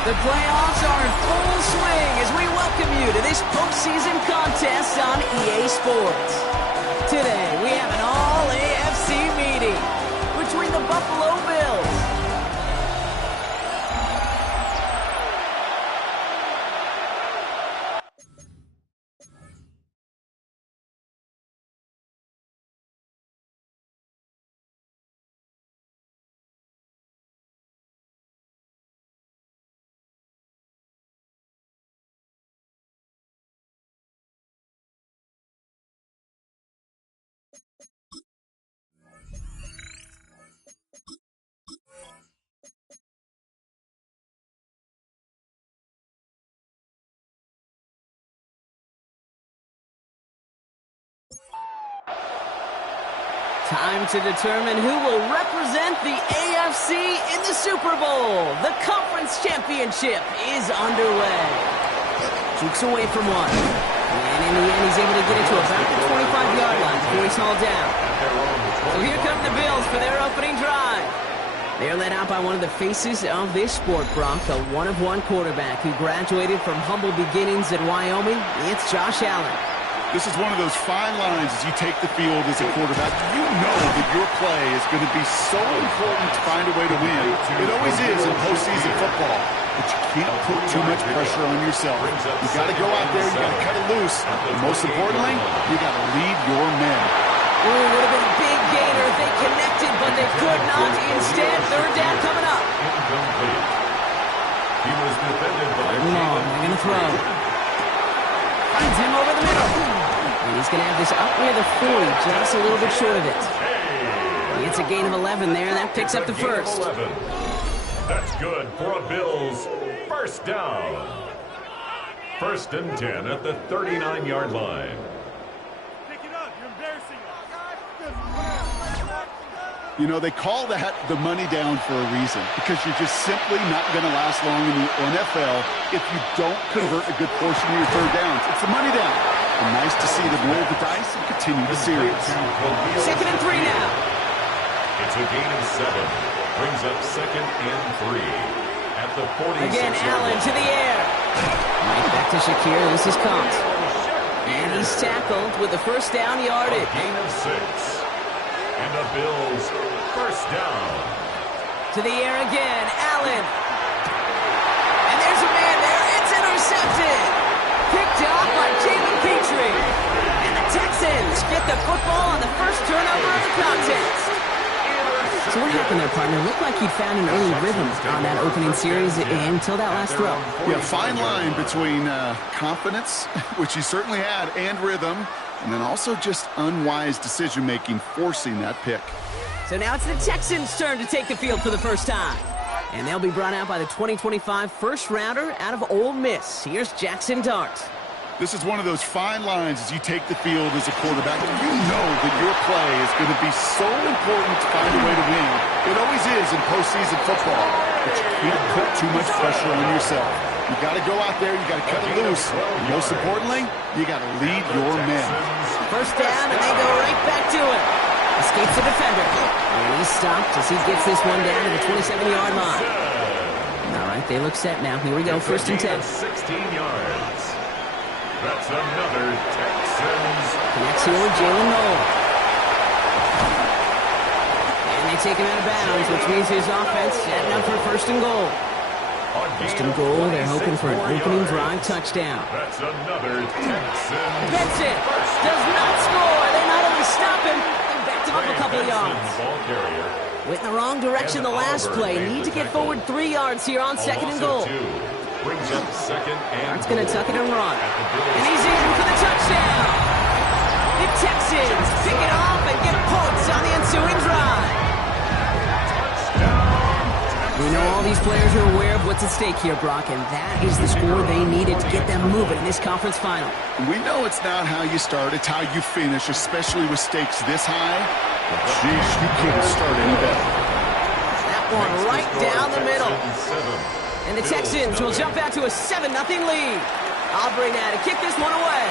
The playoffs are in full swing as we welcome you to this postseason contest on EA Sports. Today, we have an all-AFC meeting between the Buffalo Bills Time to determine who will represent the AFC in the Super Bowl. The conference championship is underway. Jukes away from one. And in the end, he's able to get it to about the 25-yard line before he's hauled down. So here come the Bills for their opening drive. They're led out by one of the faces of this sport, Brock, a one-of-one quarterback who graduated from humble beginnings at Wyoming. It's Josh Allen. This is one of those fine lines as you take the field as a quarterback. You know that your play is going to be so important to find a way to win. It always is in postseason football. But you can't put too much pressure on yourself. You got to go out there, you got to cut it loose. And most importantly, you got to lead your men. Ooh, would have been a big gainer if they connected, but they could not. Instead, third down coming up. He was defended by they're going to throw. Finds him over the middle. And he's going to have this up near the 40, just a little bit short of it. He gets a gain of 11 there, and that picks up the first. That's good for a Bills first down. First and 10 at the 39-yard line. Pick it up. You're embarrassing us. You know, they call that the money down for a reason, because you're just simply not going to last long in the NFL if you don't convert a good portion of your third downs. It's the money down. And nice to see them roll the dice and continue the series. Second and 3 now. It's a gain of 7. Brings up second and 3 at the 46. Again, Allen to the air. Right back to Shakir. This is caught. And he's tackled with the first down yardage. Gain of 6. And the Bills first down. To the air again, Allen. And there's a man there. It's intercepted. Picked off by Jalen Petrie. And the Texans get the football on the first turnover of the contest. So what happened there, partner? Looked like he'd found an early rhythm on that opening series until that last throw. Yeah, fine line between confidence, which he certainly had, and rhythm, and then also just unwise decision-making, forcing that pick. So now it's the Texans' turn to take the field for the first time. And they'll be brought out by the 2025 first-rounder out of Ole Miss. Here's Jackson Dart. This is one of those fine lines as you take the field as a quarterback. You know that your play is going to be so important to find a way to win. It always is in postseason football. But you can't put too much pressure on yourself. You got to go out there, you got to cut it loose. And most importantly, you got to lead your men. First down, and they go right back to it. Escapes the defender. And he's stopped as he gets this one down to the 27-yard line. All right, they look set now. Here we go, first and 10. 16 yards. That's another Texans. Connects here with Jalen Noel. And they take him out of bounds, which means his offense setting up for first and goal. First and goal, they're hoping for an opening drive touchdown. That's another Texan. Benson does not score. They not only stop him, they backed him up a couple of yards. Went in the wrong direction the last play. Need to get forward 3 yards here on second and goal. Brings up second and Hart's going to tuck it and run. And he's in for the touchdown. The Texans pick it off and get points on the ensuing drive. We know all these players are aware of what's at stake here, Brock, and that is the score they needed to get them moving in this conference final. We know it's not how you start, it's how you finish, especially with stakes this high. But geez, you can't start any better. That one right down the middle. And the Texans will jump out to a 7-0 lead. Aubrey now to kick this one away.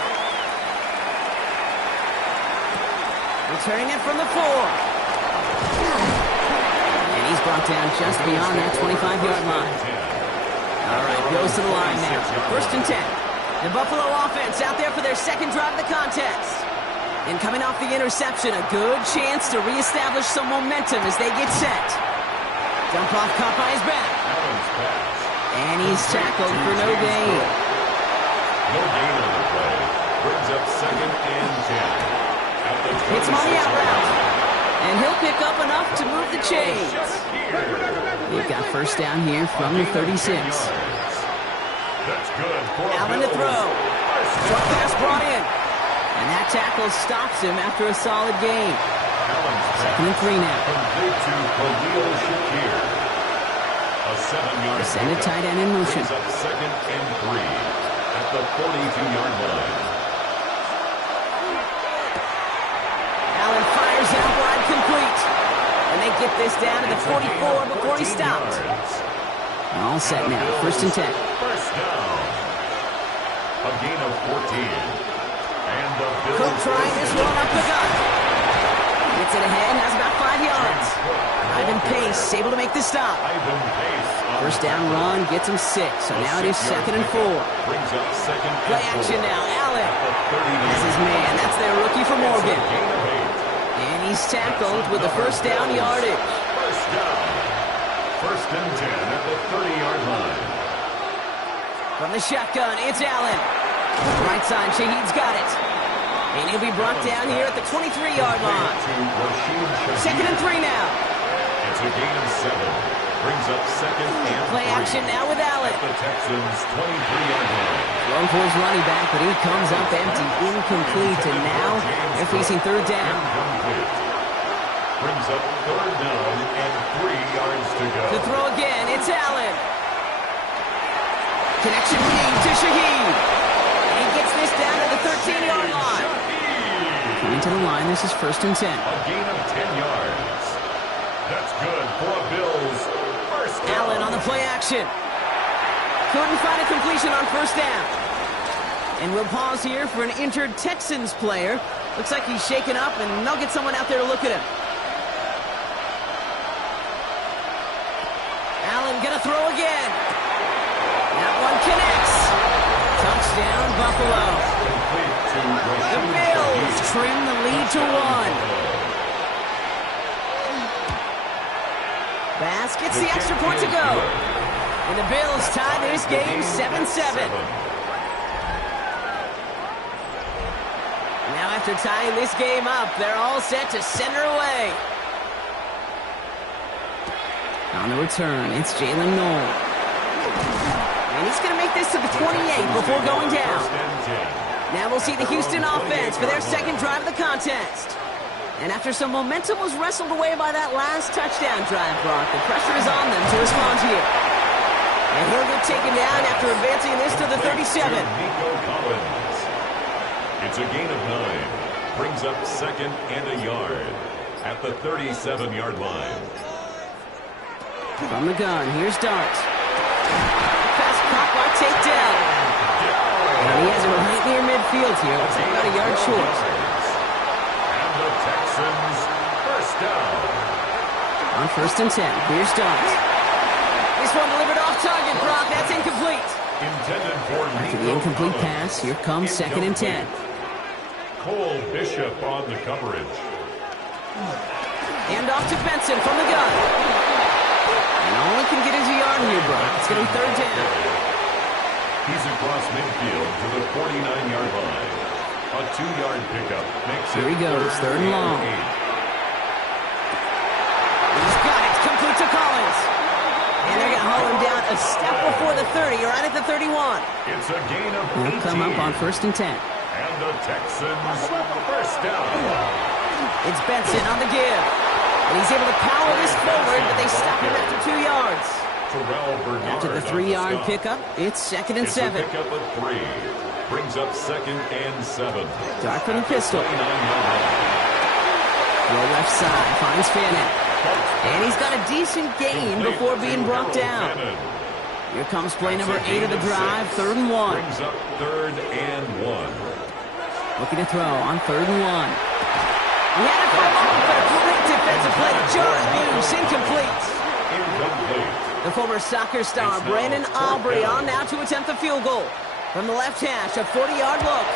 Returning it from the 4. And he's brought down just beyond that 25-yard line. All right, goes to the line now. First and 10. The Buffalo offense out there for their second drive of the contest. And coming off the interception, a good chance to reestablish some momentum as they get set. Dump off caught by his back. And he's tackled for no gain. No gain on the play. Brings up second and 10. Hits him on the out route. And he'll pick up enough to move the chains. They've got first down here from the 36. That's good for Allen to throw. Short pass brought in. And that tackle stops him after a solid gain. Second and 3 now. Complete to Khalil Shakir. A 7-yard Send a tight end in motion. Brings up second and 3 at the 42-yard line. Allen fires out wide complete. And they get this down to the 44 before he stopped. All set now. First and 10. First down. A gain of 14. And the Cook Bills trying this one up the gut. Gets it ahead, has about 5 yards. Ivan Pace able to make the stop. Ivan Pace. First down run gets him 6. So now it is second and 4. Brings up second and 4. Play action now. Allen. The 39. That's his man. That's their rookie for Morgan. Gain of 8. And he's tackled with the first down yardage. First down. First and 10 at the 30-yard line. From the shotgun, it's Allen. Right side, Shaheed's got it. And he'll be brought down here at the 23-yard line. Second and 3 now. It's a gain of 7. Brings up second and 3. Play action now with Allen. The Texans 23-yard line. Thrown for his running back, but he comes up empty, incomplete, and now they're facing third down. Incomplete. Brings up third down and 3 yards to go. To throw again, it's Allen. Connection made to Shaheed. And he gets this down to the 13-yard line. Coming to the line, this is first and 10. A gain of 10 yards. That's good for a Bills first down. Allen on the play action. Couldn't find a completion on first down. And we'll pause here for an injured Texans player. Looks like he's shaken up, and they'll get someone out there to look at him. Allen gonna throw again. That one connects. Touchdown, Buffalo. The Bills trim the lead to 1. Bass gets the extra point to go. And the Bills tie this game 7-7. Now after tying this game up, they're all set to send her away. On the return, it's Jalen Noel. And he's going to make this to the 28 before going down. Now we'll see the Houston offense for their second drive of the contest. And after some momentum was wrestled away by that last touchdown drive, Brock, the pressure is on them to respond here. And he'll get taken down after advancing this to the 37. Nico Collins. It's a gain of 9. Brings up second and a yard at the 37-yard line. From the gun, here's Dart. Pass caught by takedown. And he has it right near midfield here. Looks like about a yard short. And the Texans first down. On first and 10, here's Dart. This one delivered off target, Brock. That's incomplete. Intended for After the incomplete pass, here comes second and 10. Cole Bishop on the coverage. Hand off to Benson from the gun. And all he can get is a yard here, Brock. It's going to be third down. He's across midfield to the 49-yard line. A 2-yard pickup makes Here he goes, third and long. 8. He's got it. Complete to Collins. And they're going to haul him down a step before the 30, right at the 31. It's a gain of 18. He'll come up on first and 10. And the Texans first down. It's Benson on the give. And he's able to power this forward, but they stop him after 2 yards. Terrell Bernard After the 3-yard pickup, it's second and 7. It's a pickup at 3. Brings up second and 7. Dart from the pistol. 29-yard line. Low left side, finds Fannin. And he's got a decent gain before being brought down. Here comes play number 8 of the drive, third and 1. Brings up third and 1. Looking to throw on third and 1. He had it for a moment, but a great defensive play. Just loose, incomplete. Incomplete. The former soccer star, Brandon Aubrey, on now to attempt the field goal. From the left hash, a 40-yard look.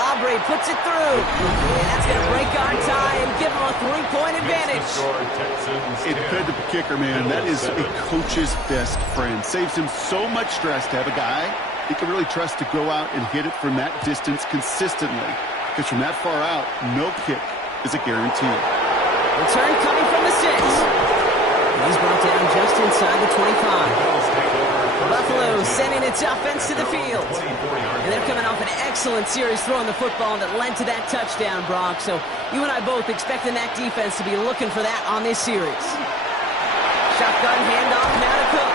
Aubrey puts it through. And that's going to break our tie and give him a 3-point advantage. It fed the kicker, man. That is a coach's best friend. Saves him so much stress to have a guy he can really trust to go out and hit it from that distance consistently. Because from that far out, no kick is a guarantee. Return coming from the 6. He's brought down just inside the 25. Buffalo sending its offense to the field. And they're coming off an excellent series throwing the football that led to that touchdown, Brock. So you and I both expecting that defense to be looking for that on this series. Shotgun handoff now to Cook.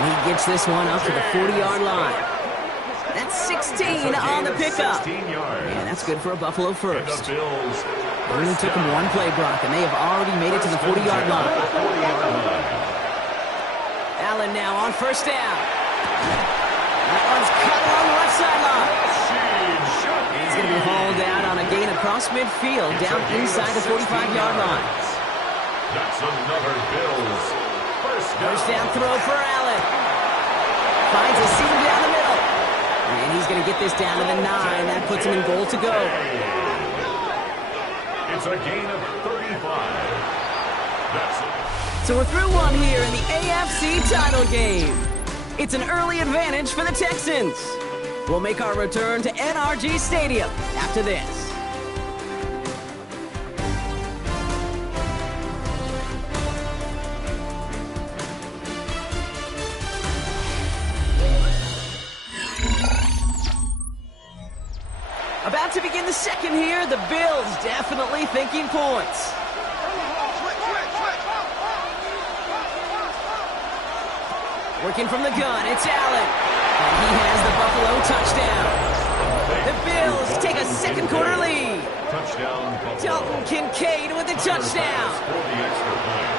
And he gets this one up to the 40-yard line. That's 16 on the pickup. And that's good for a Buffalo first. It only took him one play, Brock, and they have already made it to the 40-yard line. Allen now on first down. That one's cut along the left sideline. He's going to be hauled out on a gain across midfield, down inside the 45-yard line. That's another Bills. First down throw for Allen. Finds a seam down the middle. And he's going to get this down to the 9. That puts him in goal to go. It's a gain of 35. That's it. So we're through one here in the AFC title game. It's an early advantage for the Texans. We'll make our return to NRG Stadium after this. About to begin the second here, the Bills definitely thinking points. Working from the gun, it's Allen. And he has the Buffalo touchdown. The Bills take a second quarter lead. Touchdown, Buffalo. Dalton Kincaid with the touchdown. For the extra point.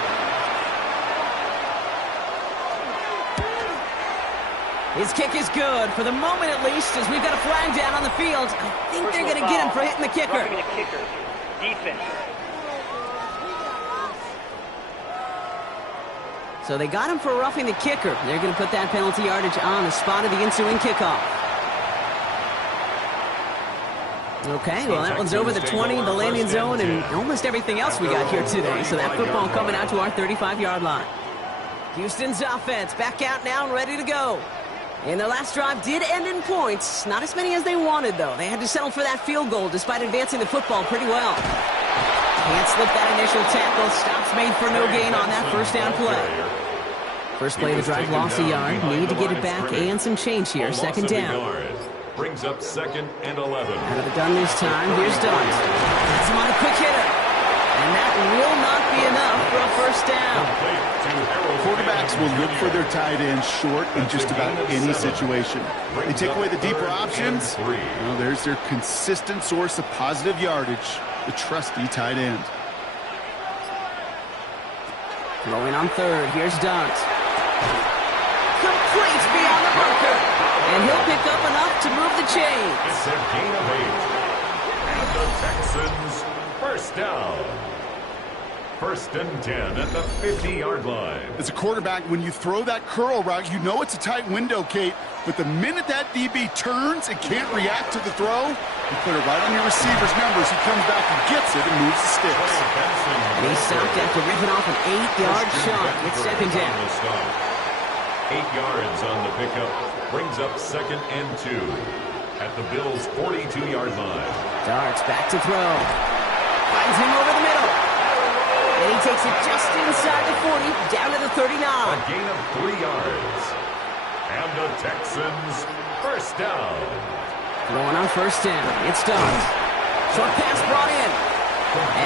His kick is good, for the moment at least, as we've got a flag down on the field. I think they're going to get him for hitting the kicker. Roughing the kicker. Defense. So they got him for roughing the kicker. They're going to put that penalty yardage on the spot of the ensuing kickoff. Okay, well, that one's over the 20, the landing zone, and almost everything else we got here today. So that football coming out to our 35-yard line. Houston's offense back out now and ready to go. And their last drive did end in points. Not as many as they wanted, though. They had to settle for that field goal despite advancing the football pretty well. Can't slip that initial tackle. Stops made for no gain on that first down play. First play of the drive lost a yard. Need to get it back and some change here. Second down. Brings up 2nd and 11. Out of the gun this time. Here's Dart. That's him on a quick hitter. And that will not be enough for a first down. Quarterbacks will look for their tight end short in just about any situation. They take away the deeper options. Well, there's their consistent source of positive yardage, the trusty tight end. Throwing on third. Here's Dart. Complete beyond the bunker. And he'll pick up enough to move the chains. It's a gain of 8. And the Texans first down. 1st and 10 at the 50-yard line. As a quarterback, when you throw that curl route, you know it's a tight window, Kate. But the minute that DB turns and can't react to the throw, you put it right on your receiver's numbers. He comes back and gets it and moves the sticks. And he's stopped after ripping off an 8-yard shot. It's second down. 8 yards on the pickup. Brings up 2nd and 2 at the Bills' 42-yard line. Darts back to throw. Finds him over the middle. And he takes it just inside the 40, down to the 39. A gain of 3 yards. And the Texans first down. Going on first down. It's Dart. Short pass brought in.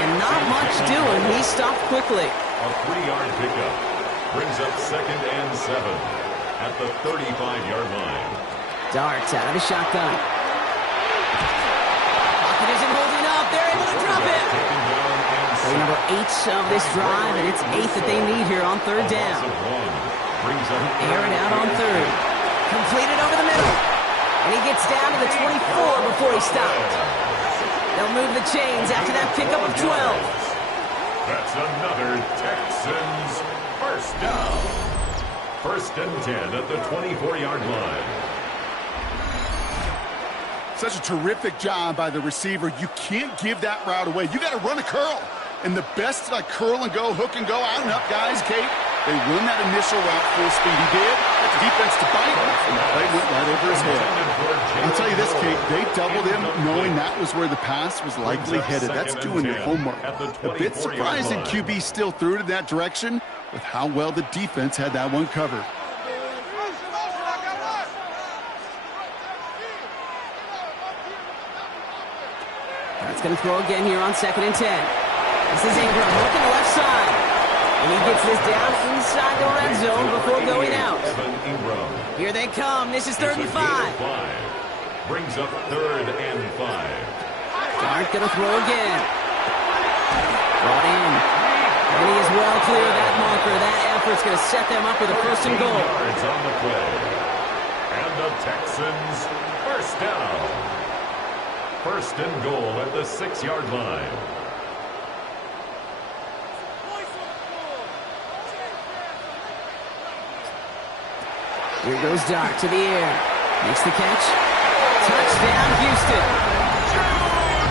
And not much doing. He stopped quickly. A 3-yard pickup. Brings up 2nd and 7 at the 35-yard line. Darts out of the shotgun. Pocket isn't holding up. They're able to drop it. Play number 8 of this drive, and it's 8 that they need here on third down. Air it out on third. Completed over the middle. And he gets down to the 24 before he stopped. They'll move the chains after that pickup of 12. That's another Texans first down. 1st and 10 at the 24-yard line. Such a terrific job by the receiver. You can't give that route away. You got to run a curl. And the best, like curl and go, hook and go, out and up, guys, Kate. They run that initial route full speed. He did. That's defense to bite. And the play went right over his head. I'll tell you this, Kate. They doubled him knowing that was where the pass was likely headed. That's doing your homework. A bit surprising QB still threw it in that direction with how well the defense had that one covered. That's going to throw again here on 2nd and 10. This is Ingram looking left side. And he gets this down inside the red zone before going out. Here they come. This is 3rd and 5. Brings up 3rd and 5. Dart going to throw again. Brought in. And he is well clear of that marker. That effort's going to set them up with a 1st and goal. Yards on the play. And the Texans first down. 1st and goal at the 6-yard line. Here goes Dart to the air. Makes the catch. Touchdown, Houston.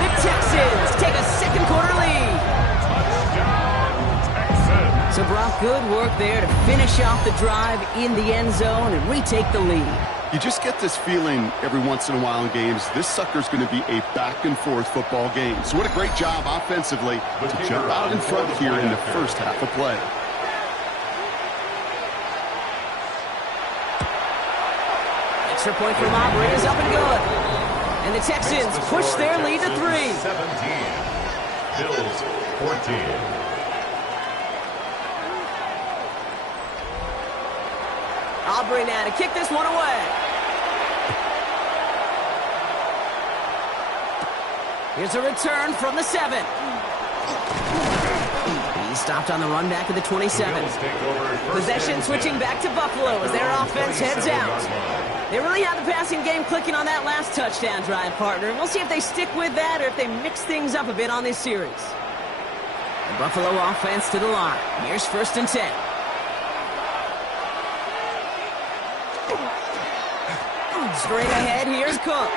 The Texans take a 2nd quarter lead. Touchdown, Texans. So, Brock, good work there to finish off the drive in the end zone and retake the lead. You just get this feeling every once in a while in games, this sucker's going to be a back-and-forth football game. So what a great job offensively to jump out in front here in the first half of play. Extra point from Aubrey is up and good. And the Texans push their lead to 3. 17. Bills 14. Aubrey now to kick this one away. Here's a return from the 7. He stopped on the run back at the 27. Possession switching back to Buffalo as their offense heads out. They really had the passing game clicking on that last touchdown drive, partner. We'll see if they stick with that or if they mix things up a bit on this series. The Buffalo offense to the line. Here's 1st and 10. Straight ahead, here's Cook.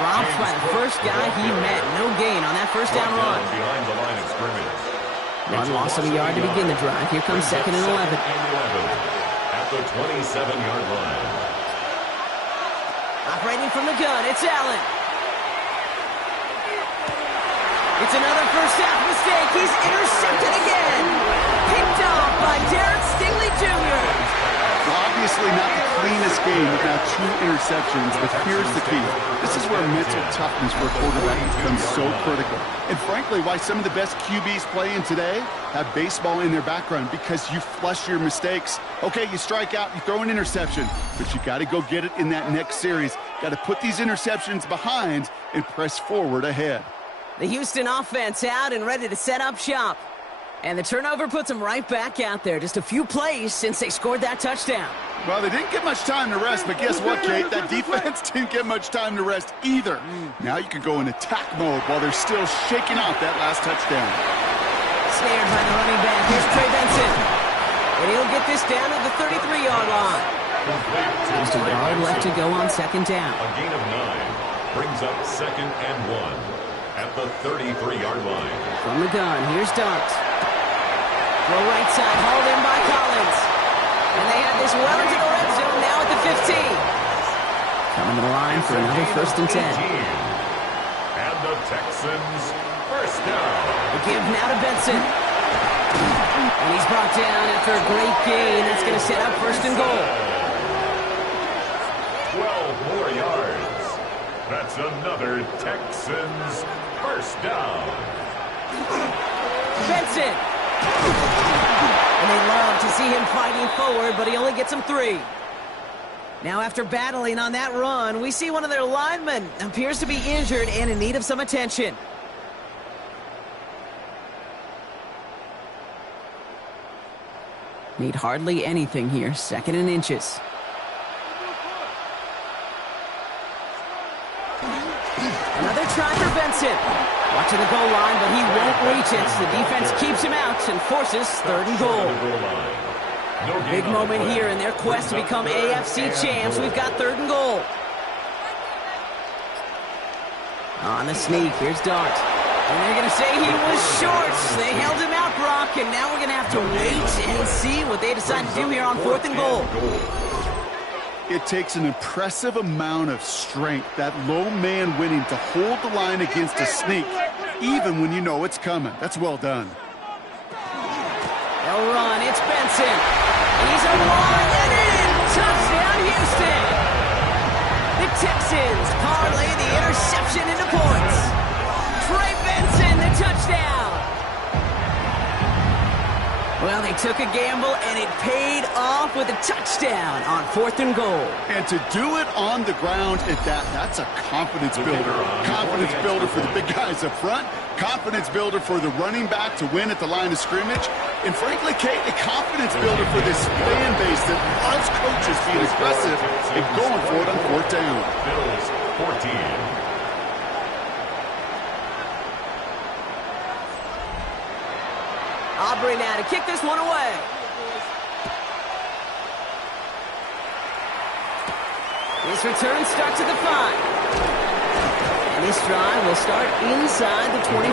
Dropped by the first guy he met. No gain on that 1st down run. Behind the line of scrimmage. Run loss of a yard to begin the drive. Here comes 2nd and 11. At the 27-yard line. Operating from the gun, it's Allen. It's another first half mistake. He's intercepted again. Picked off by Derek Stingley Jr. Well, obviously not the cleanest game with now 2 interceptions, but here's the key. This is where mental toughness for a quarterback becomes so critical. And frankly, why some of the best QBs playing today have baseball in their background, because you flush your mistakes. Okay, you strike out, you throw an interception, but you got to go get it in that next series. Got to put these interceptions behind and press forward ahead. The Houston offense out and ready to set up shop. And the turnover puts them right back out there. Just a few plays since they scored that touchdown. Well, they didn't get much time to rest, but guess what, Kate? That defense didn't get much time to rest either. Now you can go in attack mode while they're still shaking out that last touchdown. Snared by the running back. Here's Trey Benson. And he'll get this down to the 33-yard line. Just a yard left to go on 2nd down. A gain of 9 brings up 2nd and 1 at the 33-yard line. From the gun, here's Dart. Throw right side, hauled in by Collins. And they have this well into the red zone now at the 15. Coming to the line for another 1st and 10. And the Texans first down. The give now to Benson. And he's brought down after a great gain. That's going to set up 1st and goal. 12 more yards. That's another Texans first down. Benson. And they love to see him fighting forward, but he only gets them 3. Now, after battling on that run, we see one of their linemen appears to be injured and in need of some attention. Need hardly anything here. 2nd and inches. Another try for Benson. Watching the goal line, but he won't reach it. The defense keeps him out and forces 3rd and goal. Big moment here in their quest to become AFC champs. We've got 3rd and goal. On the sneak, here's Dart. And they're going to say he was short. They held him out, Brock, and now we're going to have to wait and see what they decide to do here on 4th and goal. It takes an impressive amount of strength, that low man winning, to hold the line against a sneak, even when you know it's coming. That's well done. They'll run. It's Benson. He's a one and in. Touchdown, Houston. The Texans parlay the interception into points. Trey Benson, the touchdown. Well, they took a gamble, and it paid off with a touchdown on 4th and goal. And to do it on the ground at that's a confidence builder. Confidence builder for the big guys up front. Confidence builder for the running back to win at the line of scrimmage. And frankly, Kate, a confidence builder for this fan base that loves coaches being aggressive and going for it on 4th down. Bills 14. Aubrey now to kick this one away. This return starts at the 5. And this drive will start inside the 25.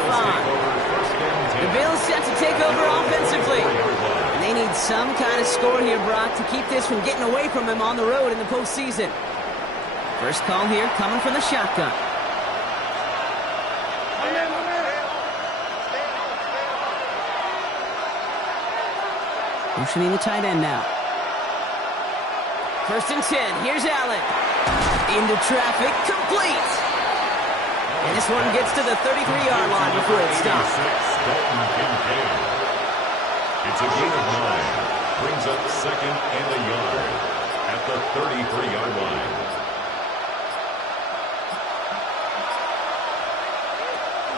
The Bills set to take over offensively. And they need some kind of score here, Brock, to keep this from getting away from him on the road in the postseason. First call here coming from the shotgun. Motioning the tight end now. 1st and 10. Here's Allen. Into traffic. Complete. And this one gets to the 33-yard line before it stops. It's a gain of 9. Brings up 2nd and a yard at the 33-yard line.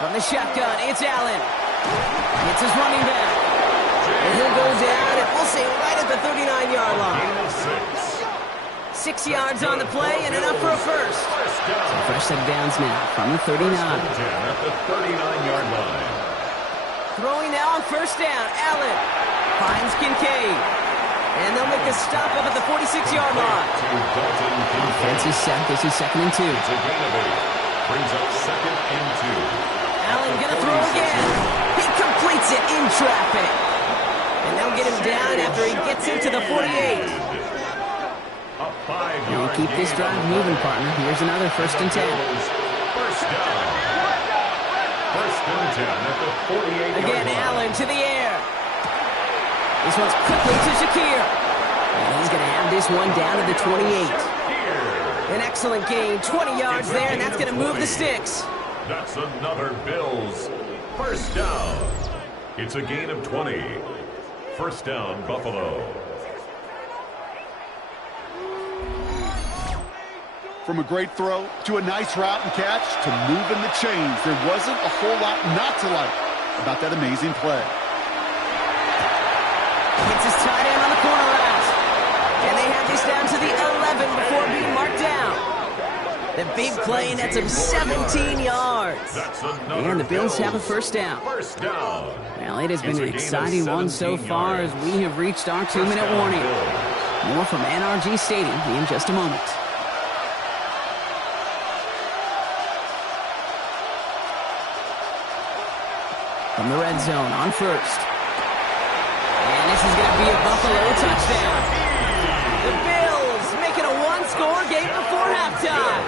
From the shotgun, it's Allen. It's his running back. And he'll go down, and we'll say right at the 39-yard line. 6 yards on the play, and enough for a first. So first set of downs now from the 39. At the 39-yard line. Throwing now on 1st down, Allen finds Kincaid. And they'll make the stop up at the 46-yard line. Defense is set. This is 2nd and 2. It's a gain of 8. Brings up 2nd and 2. Allen gonna throw again. He completes it in traffic. And they'll get him down after he gets into the 48. And we'll keep this drive moving, partner. Here's another 1st and 10. First down. 1st and 10 at the 48. Again, Allen to the air. This one's quickly to Shakir. And he's going to have this one down to the 28. An excellent gain. 20 yards there, and that's going to move the sticks. That's another Bills. 1st down. It's a gain of 20. 1st down, Buffalo. From a great throw to a nice route and catch to moving the chains, there wasn't a whole lot not to like about that amazing play. Hits his tight end on the corner route. And they have this down to the 11 before being marked down. The big play nets him 17 yards. And the Bills have a 1st down. First down. Well, it has been an exciting one so far as we have reached our 2-minute warning. More from NRG Stadium in just a moment. From the red zone on 1st. And this is going to be a Buffalo touchdown. The Bills making a one-score game before halftime.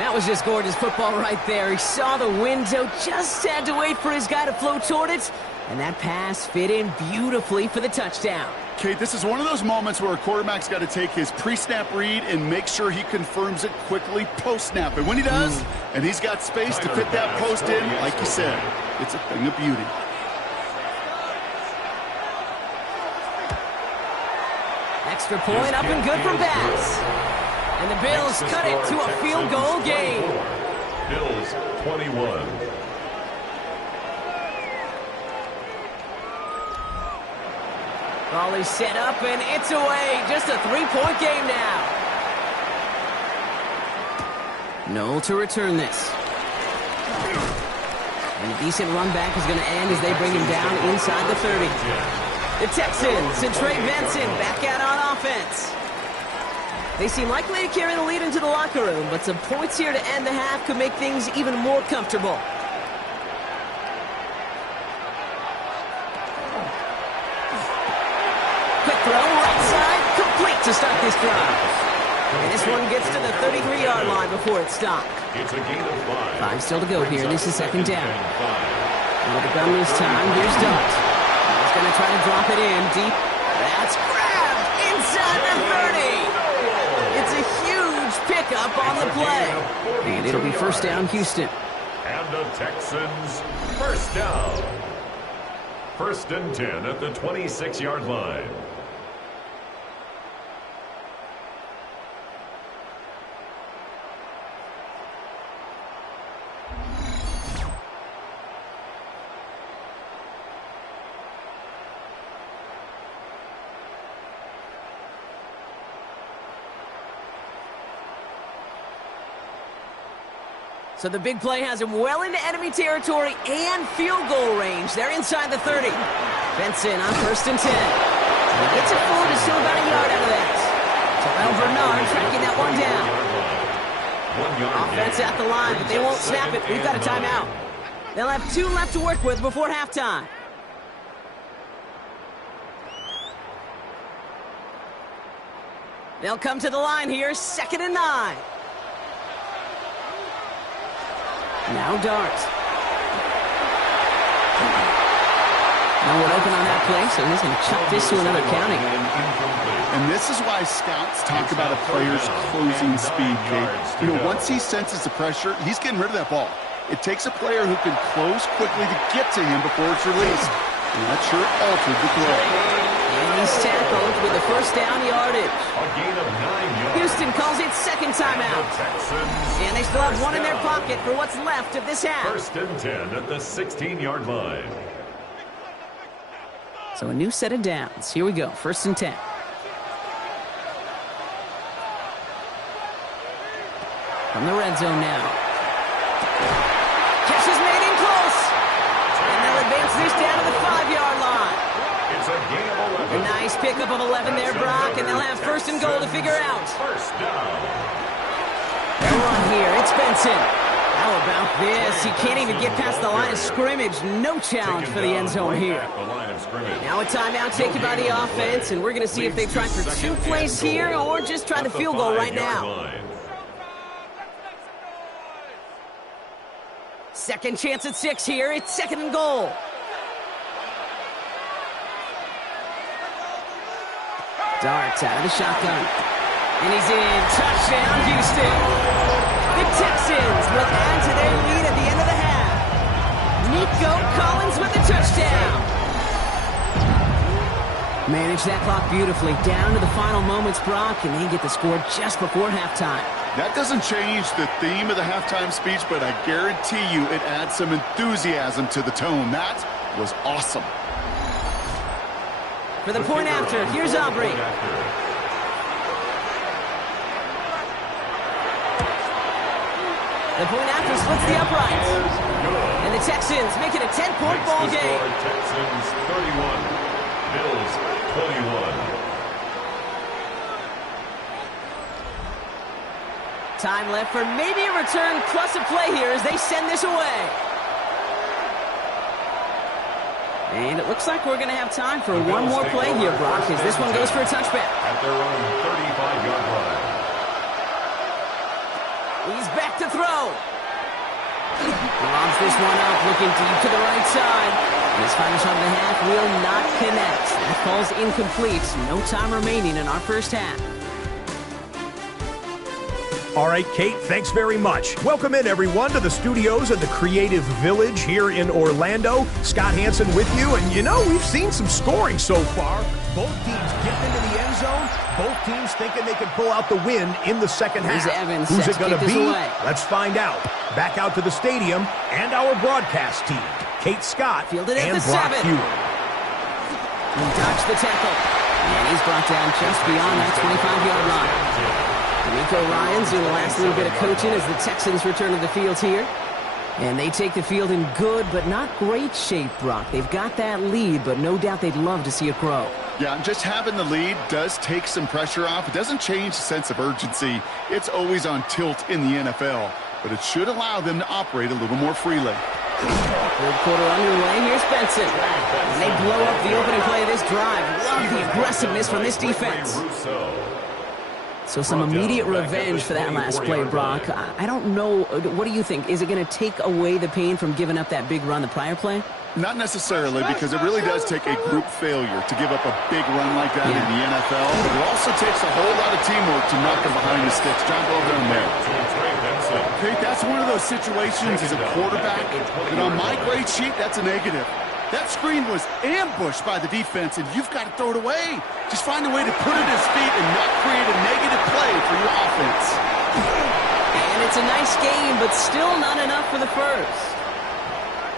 That was just gorgeous football right there. He saw the window, just had to wait for his guy to float toward it, and that pass fit in beautifully for the touchdown. Kate, this is one of those moments where a quarterback's got to take his pre-snap read and make sure he confirms it quickly post-snap. And when he does, and he's got space to fit that post in, like you said, it's a thing of beauty. Extra point up and good from Bass. And the Bills cut it to a field goal game. Bills 21. Raleigh set up, and it's away. Just a 3-point game now. Noel to return this. And a decent run back is going to end as they bring him down inside the 30. The Texans and Trey Benson back out on offense. They seem likely to carry the lead into the locker room, but some points here to end the half could make things even more comfortable. Quick throw, right side, complete to start this drive. And this one gets to the 33-yard line before it's stopped. It's a gain of 5. 5 still to go here. This is second down. With the gun this time, here's Dart. He's going to try to drop it in deep. That's grabbed inside the 30. It's a huge pickup on the play. And it'll be first down, Houston. And the Texans first down. First and 10 at the 26-yard line. So the big play has him well into enemy territory and field goal range. They're inside the 30. Benson on first and 10. He gets it forward to still about a yard out of that. Terrell Bernard tracking that one down. Offense at the line, but they won't snap it. We've got a timeout. They'll have 2 left to work with before halftime. They'll come to the line here, 2nd and 9. Now Dart. No one open on that play, so he's going to chuck this to another county. And this is why scouts talk about a player's closing speed, Kate. You know, once he senses the pressure, he's getting rid of that ball. It takes a player who can close quickly to get to him before it's released. And that sure altered the throw. And he's tackled with the first down yardage. A gain of 9 yards. Houston calls it second timeout. And they still have 1 in their pocket for what's left of this half. First and 10 at the 16-yard line. So a new set of downs. Here we go, 1st and 10. From the red zone now. Catch is made in close. And they'll advance this down to the 5-yard line. It's a gain of 11. A nice pickup of 11 there, Brock, and they'll have 1st and goal to figure out. First down. They're on here. It's Benson. How about this? He can't even get past the line of scrimmage. No challenge for the end zone here. Now a timeout taken by the offense, and we're going to see if they try for 2 plays here or just try the field goal right now. Second chance at 6 here. It's 2nd and goal. Darts out of the shotgun. And he's in. Touchdown, Houston. The Texans will add to their lead at the end of the half. Nico Collins with the touchdown. Manage that clock beautifully. Down to the final moments, Brock, and they get the score just before halftime. That doesn't change the theme of the halftime speech, but I guarantee you it adds some enthusiasm to the tone. That was awesome. For the point after, here's Aubrey. The point after splits the uprights. And the Texans make it a 10-point ball game. Texans 31, Bills 21. Time left for maybe a return plus a play here as they send this away. And it looks like we're going to have time for one more play here, Brock, as this one goes for a touchback. At their own 35-yard line. He's back to throw. Lobs this one up, looking deep to the right side. And his final shot of the half will not connect. That falls incomplete. No time remaining in our first half. All right, Kate, thanks very much. Welcome in, everyone, to the studios of the Creative Village here in Orlando. Scott Hansen with you, and you know, we've seen some scoring so far. Both teams getting into the end zone. Both teams thinking they can pull out the win in the second half. Evans. Who's it going to be? Away. Let's find out. Back out to the stadium and our broadcast team, Kate Scott Fielded at and the Brock 7. Hewitt. He dodged the tackle. And he's brought down just beyond that 25-yard line. Nico Ryans doing the last little bit of coaching as the Texans return to the field here. And they take the field in good but not great shape, Brock. They've got that lead, but no doubt they'd love to see it grow. Yeah, just having the lead does take some pressure off. It doesn't change the sense of urgency. It's always on tilt in the NFL, but it should allow them to operate a little more freely. Third quarter underway. Here's Benson. And they blow up the opening play of this drive. Love the aggressiveness from this defense. So some immediate revenge for that last play, Brock. I don't know. What do you think? Is it going to take away the pain from giving up that big run the prior play? Not necessarily, because it really does take a group failure to give up a big run like that in the NFL. But it also takes a whole lot of teamwork to knock them behind the sticks. John, well done there. Okay, that's one of those situations as a quarterback that on my grade sheet, that's a negative. That screen was ambushed by the defense, and you've got to throw it away. Just find a way to put it at his feet and not create a negative play for your offense. And it's a nice game, but still not enough for the first.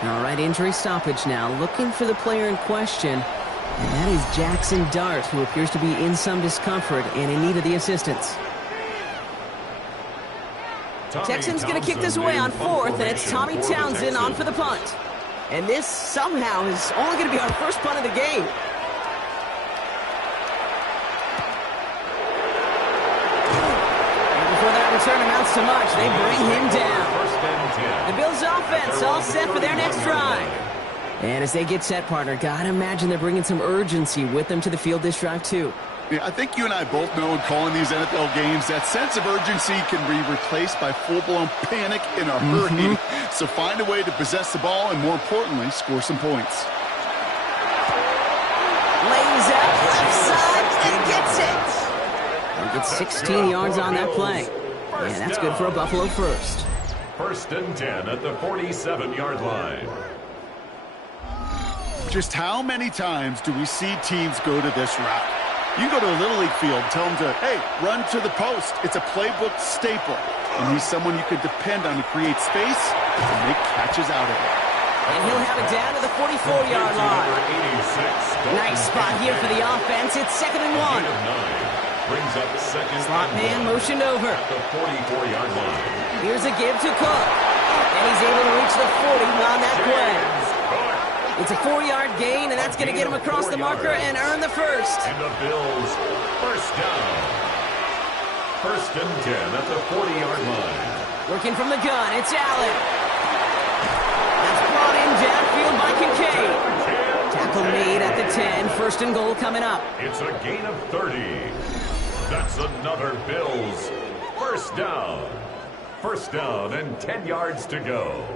All right, injury stoppage now. Looking for the player in question, and that is Jackson Dart, who appears to be in some discomfort and in need of the assistance. Texans going to kick this away on fourth, and it's Tommy Townsend on for the punt. And this somehow is only going to be our first punt of the game. And before that return amounts to much, they bring him down. The Bills' offense all set for their next drive. And as they get set, partner, gotta imagine they're bringing some urgency with them to the field this drive, too. Yeah, I think you and I both know in calling these NFL games that sense of urgency can be replaced by full-blown panic in a hurry. So find a way to possess the ball and, more importantly, score some points. Lays out left side and gets it. He gets 16 yards on that play. And that's good for a Buffalo first. First and 10 at the 47-yard line. Just how many times do we see teams go to this route? You go to a Little League field, tell them to, hey, run to the post. It's a playbook staple. And he's someone you can depend on to create space and make catches out of it. And he'll have it down to the 44-yard line. Nice spot here for the offense. It's 2nd and 1. Brings up second. Slot man motioned over. At the 44-yard line. Here's a give to Cook. And he's able to reach the 40 on that play. It's a 4-yard gain, and that's going to get him across the marker and earn the first. And the Bills, first down. First and 10 at the 40-yard line. Working from the gun, it's Allen. That's brought in downfield by Kincaid. Tackle made at the 10, first and goal coming up. It's a gain of 30. That's another Bills first down. First down and 10 yards to go.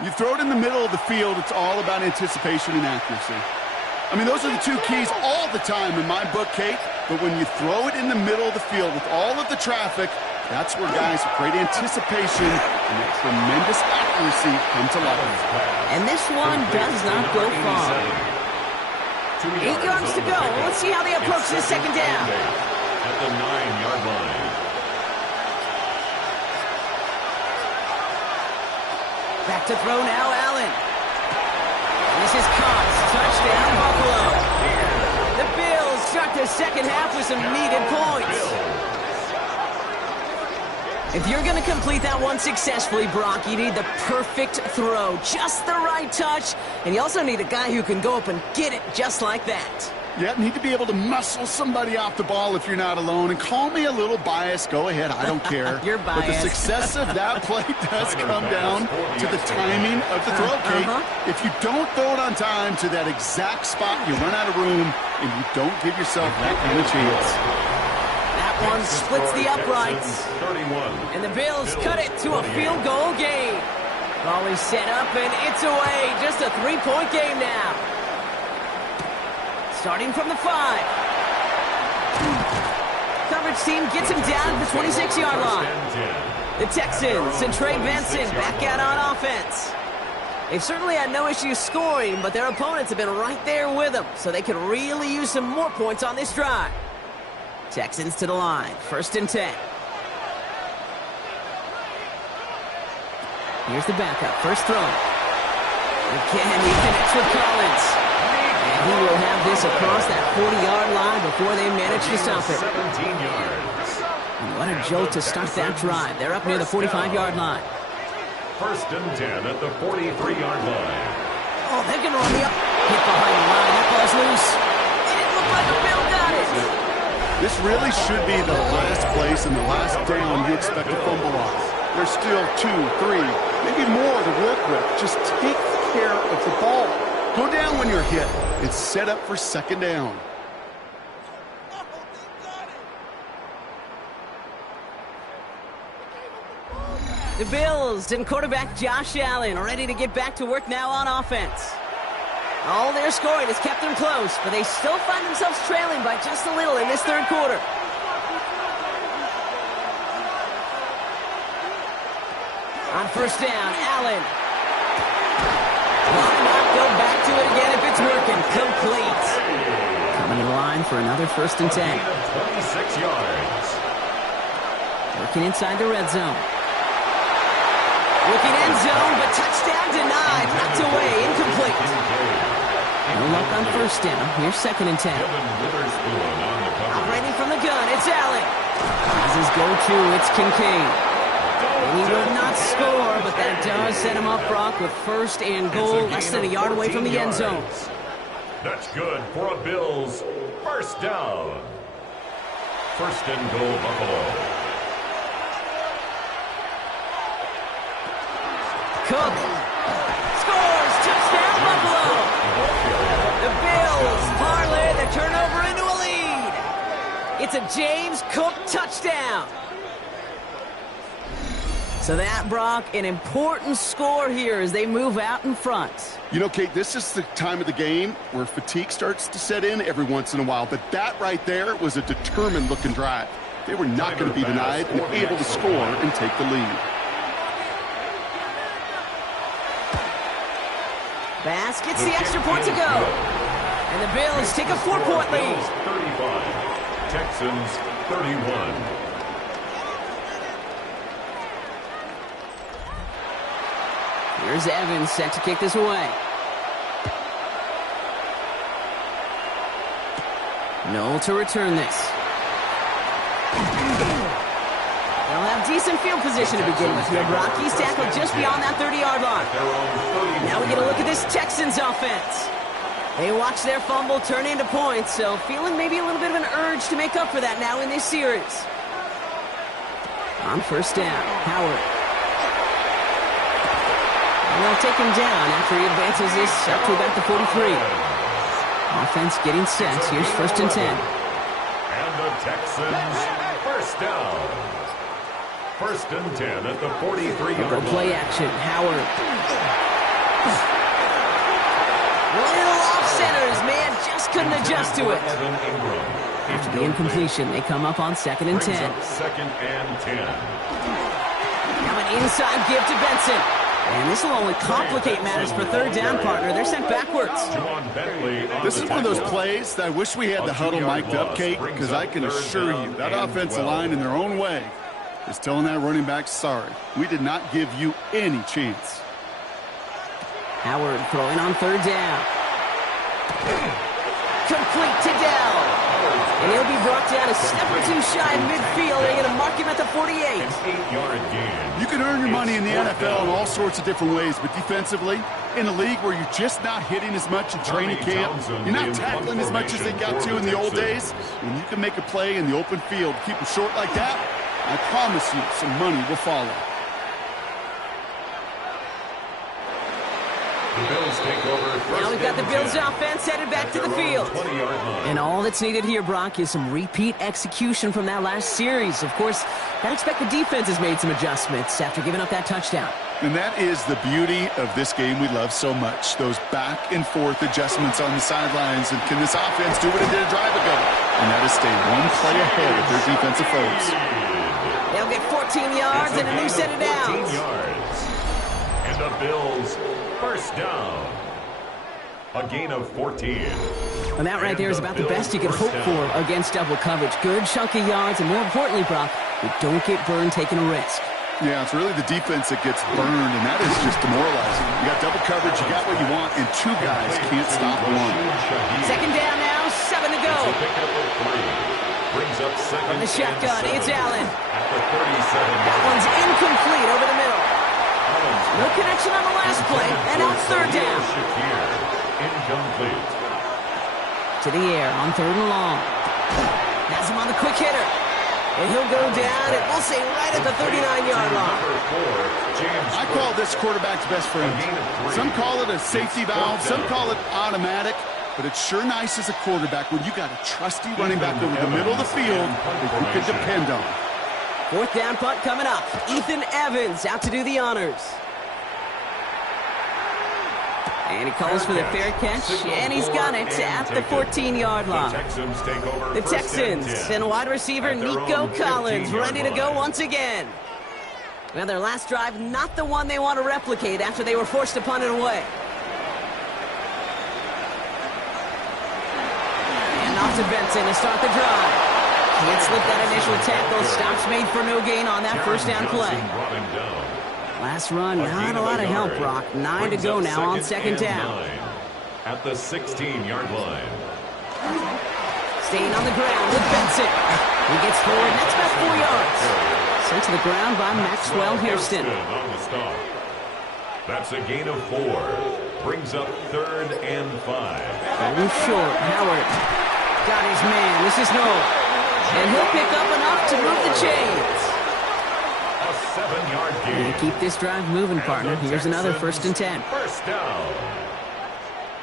You throw it in the middle of the field, it's all about anticipation and accuracy. I mean, those are the two keys all the time in my book, Kate. But when you throw it in the middle of the field with all of the traffic, that's where guys with great anticipation and a tremendous accuracy come to life. And this one does not go far. 8 yards to go. Let's see how they approach this second down. At the 9-yard line. Back to throw now, Allen. This is caught. Touchdown, Buffalo. The Bills start their second half with some needed points. If you're going to complete that one successfully, Brock, you need the perfect throw. Just the right touch. And you also need a guy who can go up and get it just like that. Yeah, need to be able to muscle somebody off the ball if you're not alone. And call me a little biased. Go ahead. I don't care. You're biased. But the success of that play does come down to the timing of the throw, Kate. If you don't throw it on time to that exact spot, you run out of room, and you don't give yourself that kind of chance. That one splits the uprights. And the Bills cut it to a field goal game. Ball is set up, and it's away. Just a 3-point game now. Starting from the 5. Coverage team gets him down at the 26-yard line. The Texans and Trey Benson back out on offense. They've certainly had no issues scoring, but their opponents have been right there with them, so they could really use some more points on this drive. Texans to the line, 1st and 10. Here's the backup, first throw. Again, he connects with Collins. And he will have this across that 40-yard line before they manage to stop it. 17 yards. And what a jolt to start that drive. They're up near the 45-yard line. 1st and 10 at the 43-yard line. Oh, they're going to run me up. Hit behind the line. That ball's loose. It didn't look like the Bill got it. This really should be the last place and the last down you expect to fumble off. There's still 2, 3, maybe more to work with. Just take care of the ball. Go down when you're hit. It's set up for 2nd down. The Bills and quarterback Josh Allen are ready to get back to work now on offense. All their scoring has kept them close, but they still find themselves trailing by just a little in this 3rd quarter. On 1st down, Allen. Why not go back to it again if it's working? Complete. Coming to the line for another 1st and 10. 26 yards. Working inside the red zone. Looking end zone, but touchdown denied. Knocked away, incomplete. No luck on 1st down. Here's 2nd and 10. Operating from the gun, it's Allen. As his go-to, it's Kincaid. And he will not score, but that does set him up, Brock, with 1st and goal, less than a yard away from the end zone. That's good for a Bills 1st down. 1st and goal, Buffalo. Cook scores, touchdown Buffalo. The Bills parlay the turnover into a lead. It's a James Cook touchdown. So that, Brock, an important score here as they move out in front. You know, Kate, this is the time of the game where fatigue starts to set in every once in a while. But that right there was a determined-looking drive. They were not going to be denied and able to score and take the lead. Bass gets the extra point to go. And the Bills take a 4-point lead. 35, Texans 31. Here's Evans set to kick this away. Noel to return this. They'll have decent field position to begin with here, Brock. He's tackled just beyond that 30-yard line. Now we get a look at this Texans offense. They watch their fumble turn into points, so feeling maybe a little bit of an urge to make up for that now in this series. On 1st down, Howard. And they'll take him down after he advances this up to about the 43. Offense getting set. Here's 1st and 10. And the Texans 1st down. 1st and 10 at the 43-yard line. Play action, Howard. Little off centers, man, just couldn't adjust to it. After the incompletion, they come up on 2nd and 10. 2nd and 10. Now an inside give to Benson. And this will only complicate matters for 3rd down, partner. They're sent backwards. This is one of those plays that I wish we had the huddle mic'd up, Kate, because I can assure you that offensive line in their own way is telling that running back, sorry, we did not give you any chance. Howard throwing on 3rd down. Complete to Dell. And he'll be brought down a step or two shy of midfield. They're going to mark him at the 48. An 8-yard gain. You can earn your money in the NFL in all sorts of different ways, but defensively, in a league where you're just not hitting as much in training camp, you're not tackling as much as they got to in the old days, when you can make a play in the open field, keep them short like that, I promise you some money will follow. The Bills take over. Now we've got the Bills offense headed back to the field. And all that's needed here, Brock, is some repeat execution from that last series. Of course, I expect the defense has made some adjustments after giving up that touchdown. And that is the beauty of this game we love so much, those back and forth adjustments on the sidelines. And can this offense do what it did a drive ago? And that is stay one play ahead of their defensive foes. They'll get 14 yards and a new set of downs. 14 yards. And the Bills 1st down. A gain of 14. And that right there is about the best you could hope for against double coverage. Good chunky yards, and more importantly, Brock, you don't get burned taking a risk. Yeah, it's really the defense that gets burned, and that is just demoralizing. You got double coverage, you got what you want, and 2 guys can't stop one. 2nd down now, 7 to go. Brings up second. From the shotgun, it's Allen. At the 37. That one's incomplete over the middle. No connection on the last play, and now it's third down. Incomplete. To the air on 3rd and long. Has him on the quick hitter. And he'll go down, and we'll say right at the 39-yard line. I call this quarterback's best friend. Some call it a safety valve, some call it automatic, but it's sure nice as a quarterback when you got a trusty running back over the middle of the field that you can depend on. 4th down punt coming up. Ethan Evans out to do the honors. And he calls for the fair catch, and he's got it at the 14-yard line. The Texans and wide receiver Nico Collins ready to go once again. Well, their last drive, not the one they want to replicate after they were forced to punt it away. And off to Benson to start the drive. Can't slip that initial tackle. Stops made for no gain on that first down play. Last run, not a lot of help, Brock. 9 to go now on 2nd down. At the 16-yard line. Staying on the ground with Benson. He gets forward, that's about 4 yards. Sent to the ground by Maxwell Hairston. That's a gain of 4. Brings up 3rd and 5. Going short, Howard. Got his man, this is Noel. And he'll pick up enough to move the chains. A 7-yard gain. And keep this drive moving, partner. Here's another 1st and 10. First down.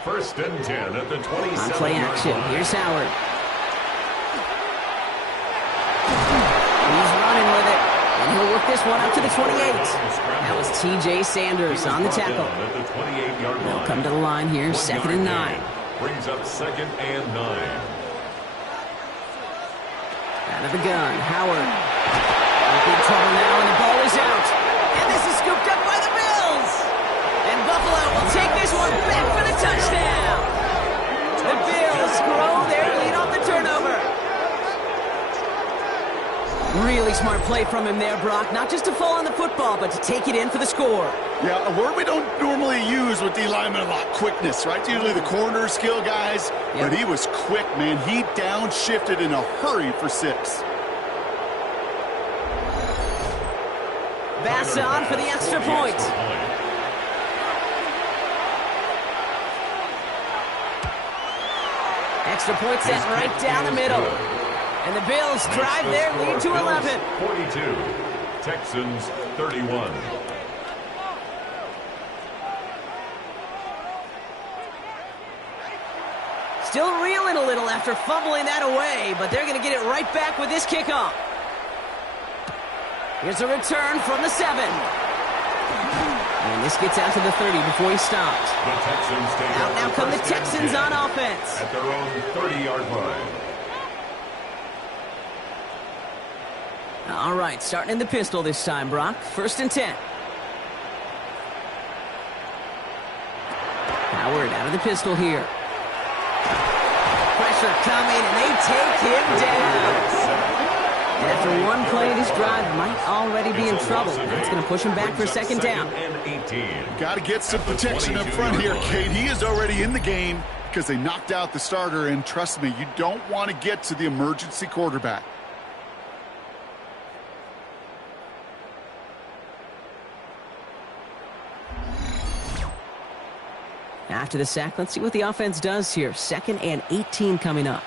1st and 10 at the 27. On play action, here's Howard. He's running with it. And he'll work this one up to the 28. That was T.J. Sanders on the tackle. They'll come to the line here, 2nd and 9. Brings up 2nd and 9. Out of the gun, Howard. Big trouble now, and the ball is out. And this is scooped up by the Bills. And Buffalo will take this one back for the touchdown. The Bills grow their lead off the turnover. Really smart play from him there, Brock. Not just to fall on the football, but to take it in for the score. Yeah, a word we don't normally use with D linemen a lot, quickness, right? Usually the corner skill guys, but he was quick, man. He downshifted in a hurry for 6. Bass on for the extra point. Extra point set right down the middle. And the Bills drive their lead to 11. 42. Texans 31. Still reeling a little after fumbling that away, but they're going to get it right back with this kickoff. Here's a return from the 7. And this gets out to the 30 before he stops. The Texans take Out now come the Texans on offense. At their own 30-yard line. All right, starting in the pistol this time, Brock. 1st and 10. Howard out of the pistol here. Pressure coming, and they take him down. And after one play, this drive might already be in trouble. That's going to push him back for 2nd down. Got to get some protection up front here, Kate. He is already in the game because they knocked out the starter, and trust me, you don't want to get to the emergency quarterback. After the sack, let's see what the offense does here. 2nd and 18 coming up.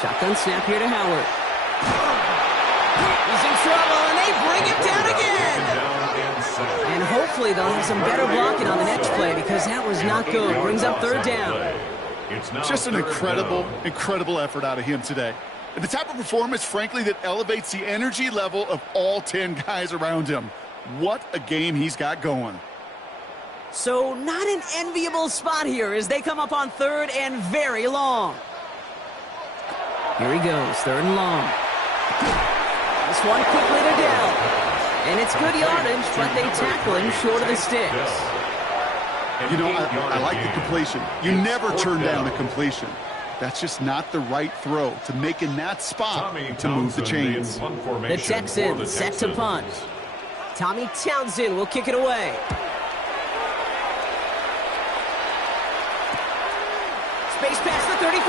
Shotgun snap here to Howard. He's in trouble, and they bring him down again. And hopefully they'll have some better blocking on the next play because that was not good. Brings up 3rd down. Just an incredible effort out of him today. And the type of performance, frankly, that elevates the energy level of all 10 guys around him. What a game he's got going. So not an enviable spot here as they come up on 3rd and very long. Here he goes, 3rd and long. This one quickly to Dell. And it's good yardage, but they tackle him short of the sticks. You know, I like the completion. You never turn down a completion. That's just not the right throw to make in that spot to move the chains. The Texans set to punt. Tommy Townsend will kick it away. Space past the 35.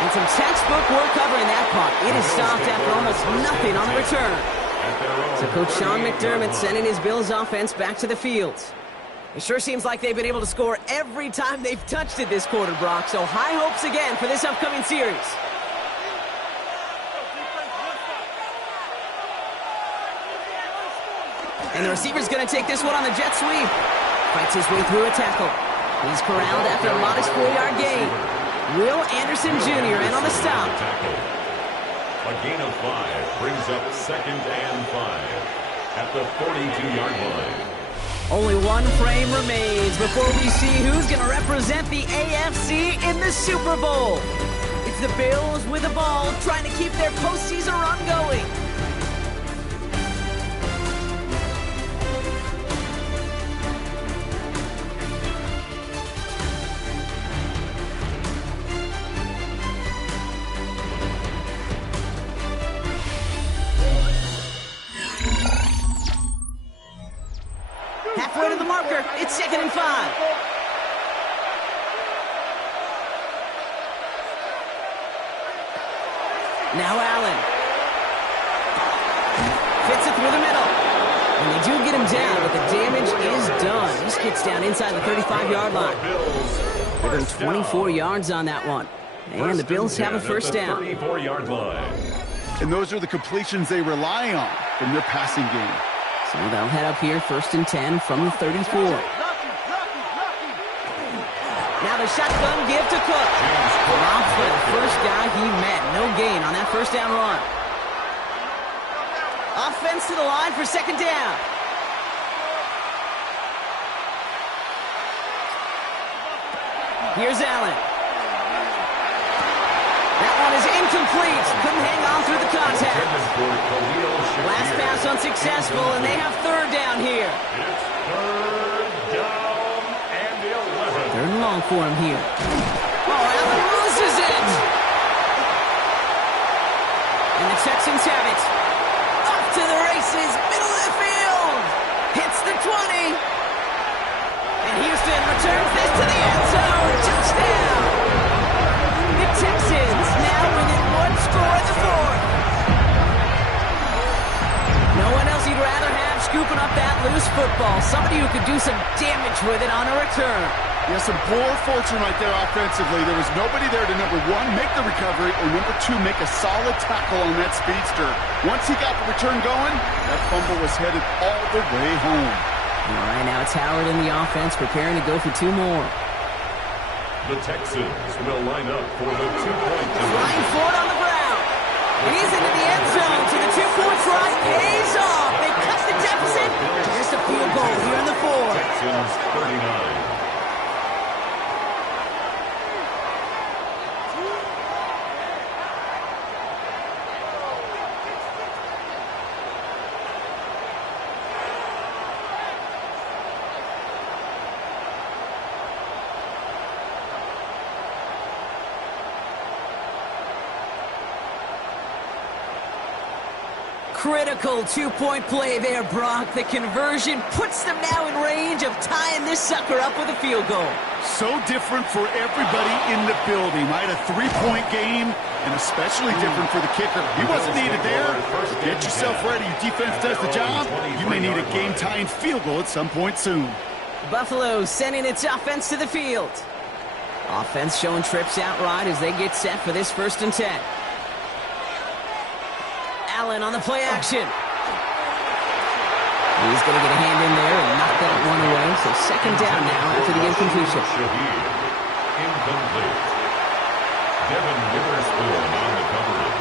And some textbook work covering that punt. It is stopped after almost nothing on the return. So Coach Sean McDermott sending his Bills offense back to the field. It sure seems like they've been able to score every time they've touched it this quarter, Brock. So high hopes again for this upcoming series. And the receiver's going to take this one on the jet sweep. Fights his way through a tackle. He's corralled after a modest 4-yard gain. Will Anderson Jr. in on the stop. A gain of 5 brings up 2nd and 5 at the 42-yard line. Only one frame remains before we see who's going to represent the AFC in the Super Bowl. It's the Bills with the ball trying to keep their postseason run going. Halfway to the marker, it's 2nd and 5. Now Allen. Fits it through the middle. And they do get him down, but the damage is done. This gets down inside the 35-yard line. They're doing 24 yards on that one. And the Bills have a first down. 34-yard line. And those are the completions they rely on from their passing game. So they'll head up here, 1st and 10 from the 34. Now the shotgun give to Cook. Robbed for the first guy he met. No gain on that first down run. Offense to the line for 2nd down. Here's Allen. That one is incomplete. Couldn't hang on through the contact. Last pass unsuccessful, and they have 3rd down here. It's 3rd down and 11. 3rd and long for him here. Oh, Allen loses it. And the Texans have it. Up to the races, middle of the field. Hits the 20. And Houston returns this to the end zone. Touchdown. The Texans now within 1 score in the 4th. No one else you'd rather have scooping up that loose football. Somebody who could do some damage with it on a return. Yeah, some poor fortune right there offensively. There was nobody there to, number 1, make the recovery, or number 2, make a solid tackle on that speedster. Once he got the return going, that fumble was headed all the way home. All right, now it's Howard in the offense, preparing to go for 2 more. The Texans will line up for the 2-point Flying forward on the ground. And he's into the end zone, so the 2-point try pays off. They cut the deficit to just a field goal here in the 4th. Texans 39. Critical 2-point play there, Brock. The conversion puts them now in range of tying this sucker up with a field goal. So different for everybody in the building, right? A 3-point game, and especially different for the kicker. He wasn't needed there. Get yourself ready. Your defense does the job. You may need a game-tying field goal at some point soon. Buffalo sending its offense to the field. Offense showing trips out right as they get set for this 1st and 10. Allen on the play action. He's going to get a hand in there and knock that one away. So 2nd down now after the incompletion. Incomplete. Devin Witherspoon on the coverage.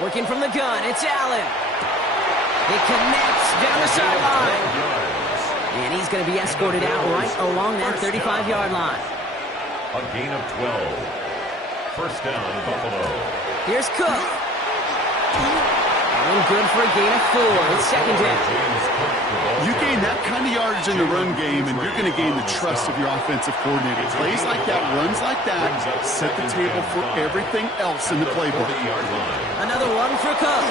Working from the gun, it's Allen. It connects down the sideline. And he's going to be escorted out right along that 35-yard line. A gain of 12. First down, Buffalo. Here's Cook. And good for a gain of 4. It's 2nd down. You gain that kind of yardage in the run game, and you're going to gain the trust of your offensive coordinator. Plays like that, runs like that, set the table for everything else in the playbook. Another one for Cook.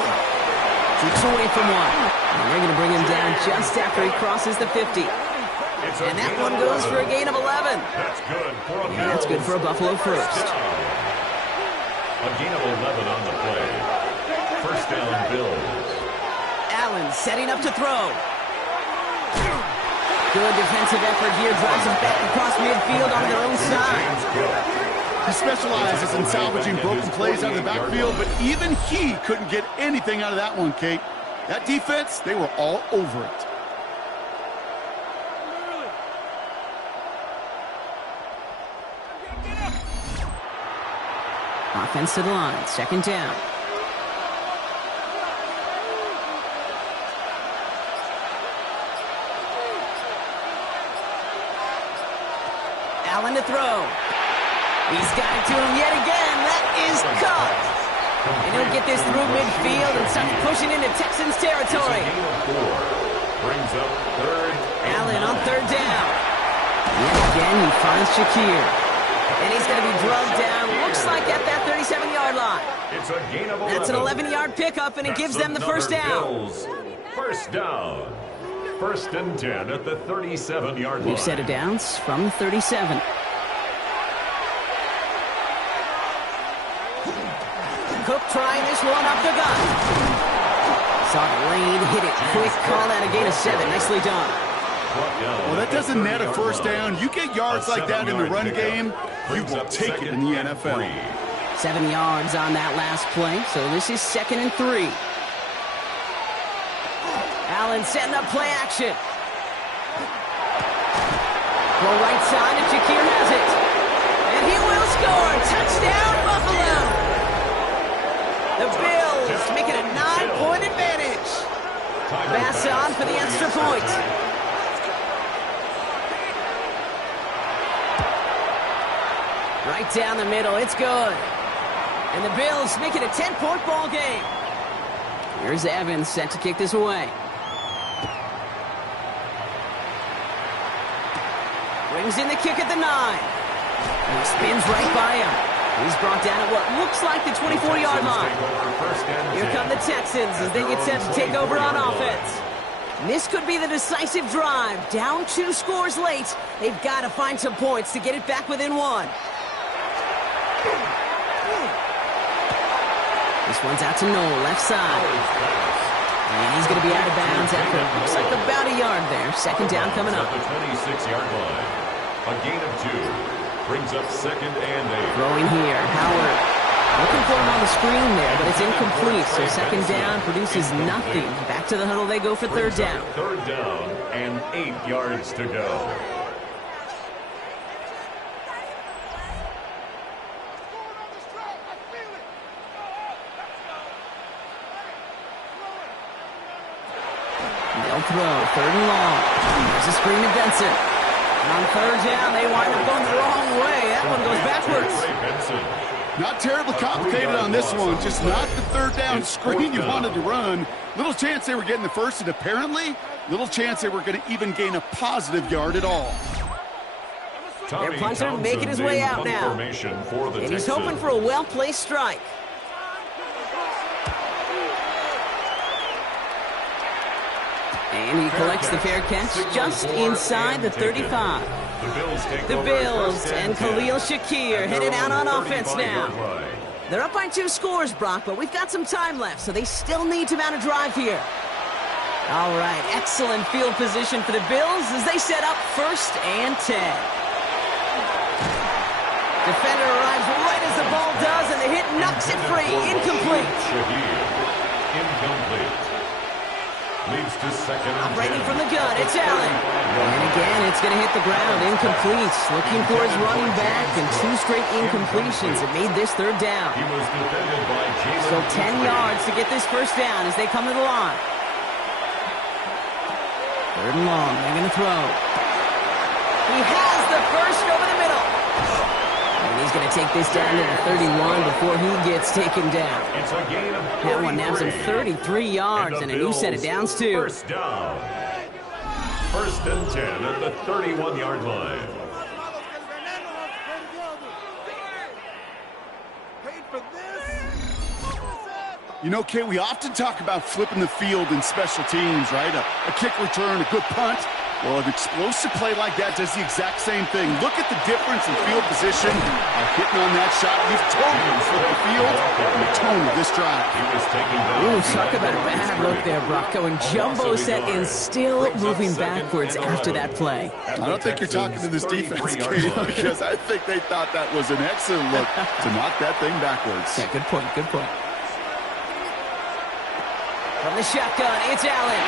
Keeps away from one. And they're going to bring him down just after he crosses the 50. And that one goes for a gain of 11. That's good for a And that's good for a Buffalo first. A gain of 11 on the play. First down, Bills. Allen setting up to throw. Good defensive effort here. Drives them back across midfield on their own side. He specializes in salvaging broken plays out of the backfield, but even he couldn't get anything out of that one, Kate. That defense, they were all over it. Offense to the line. Second down. Allen to throw. He's got it to him yet again. That is caught. And he'll get this through midfield and start pushing into Texans territory. Brings up third. Allen on third down. Yet again, he finds Shakir. And he's going to be drugged down. Looks like at that 37-yard line. It's a gain of 11. That's an 11-yard pickup, and it gives them the first down. First down. First and 10 at the 37-yard line. We've set of downs from 37. Cook trying this one up the gut. Saw the lane, hit it quick, call that a gain of 7. Nicely done. Well, that doesn't net a first down. You get yards like that in the run game, you will take it in the NFL. 7 yards on that last play, so this is 2nd and 3. Allen setting up play action. Go right side, and Shakir has it. And he will score. Touchdown, Buffalo. The Bills make it a 9-point advantage. Bass on for the extra point. Right down the middle. It's good. And the Bills make it a 10-point ball game. Here's Evans set to kick this away. Brings in the kick at the 9. And he spins right by him. He's brought down at what looks like the 24-yard line. Here come the Texans as they get set to take over on offense. And this could be the decisive drive. Down 2 scores late. They've got to find some points to get it back within 1. This one's out to Noel, left side. And he's going to be out of bounds after it looks like about a yard there. Second down coming up. The 26-yard line. A gain of 2. Brings up 2nd and 8. Throwing here, Howard. Looking for him on the screen there, but it's incomplete. So second down produces nothing. Back to the huddle they go for third down. Third down and 8 yards to go. They'll throw, 3rd and long. There's a screen to Benson. And on third down, they wind up going the wrong way. That one goes backwards. Not terribly complicated on this one. Just not the third down screen you wanted to run. Little chance they were getting the first, and apparently, little chance they were going to even gain a positive yard at all. Their punter making his way out now. And he's hoping for a well-placed strike. And he collects the fair catch just inside the 35. The Bills and Khalil Shakir headed out on offense now. They're up by 2 scores, Brock, but we've got some time left, so they still need to mount a drive here. All right, excellent field position for the Bills as they set up 1st and 10. Defender arrives right as the ball does, and the hit knocks it free. Incomplete. Incomplete. Leads to 2nd and 10. Operating from the gun, it's Allen. And again, it's going to hit the ground. Incomplete. Looking for his running back, and 2 straight incompletions. It made this third down. He was defended by Jason. So 10 yards to get this first down as they come to the line. 3rd and long. They're going to throw. He has the first over the middle. And he's going to take this down to the 31 before he gets taken down. It's a gain of 33. That one nabs him 33 yards and a new set of downs, too. First down. First and 10 at the 31-yard line. You know, Kay, we often talk about flipping the field in special teams, right? A kick return, a good punt. Well, an explosive play like that does the exact same thing. Look at the difference in field position. Hitting on that shot, you've totally flipped the field and the tone of this drive. He was taking Ooh, talk about a bad look there, Brock. Going jumbo set and still moving backwards after that play. I don't think you're talking to this defense, Kay, because I think they thought that was an excellent look to knock that thing backwards. Yeah, good point, good point. From the shotgun, it's Allen.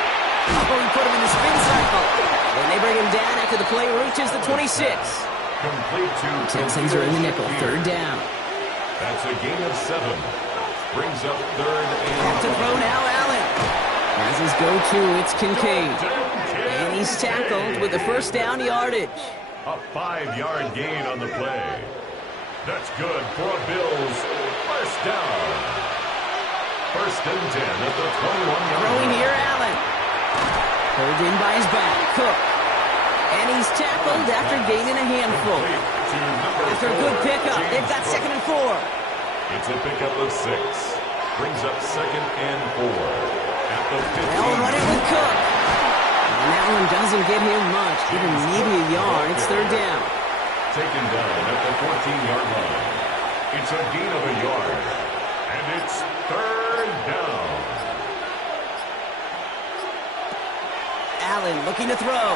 Oh, he put him in the spin cycle. And they bring him down after the play reaches the 26. complete to Texans are in the nickel, third down. That's a gain of 7. Brings up third Back to and throw now, Allen. As his go-to, it's Kincaid. And he's tackled with the first down yardage. a 5-yard gain on the play. That's good for a Bills first down. First and 10 at the 21-yard Throwing line. here, Allen. Pulled in by his back, Cook. And he's tackled after gaining a handful. After a good pickup, they've got second and 4. It's a pickup of 6. Brings up second and 4. At the 15. They'll run it with Cook. And that one doesn't get him much. Even maybe a yard. It's third down. Taken down at the 14-yard line. It's a gain of a yard. And it's third down. Allen looking to throw.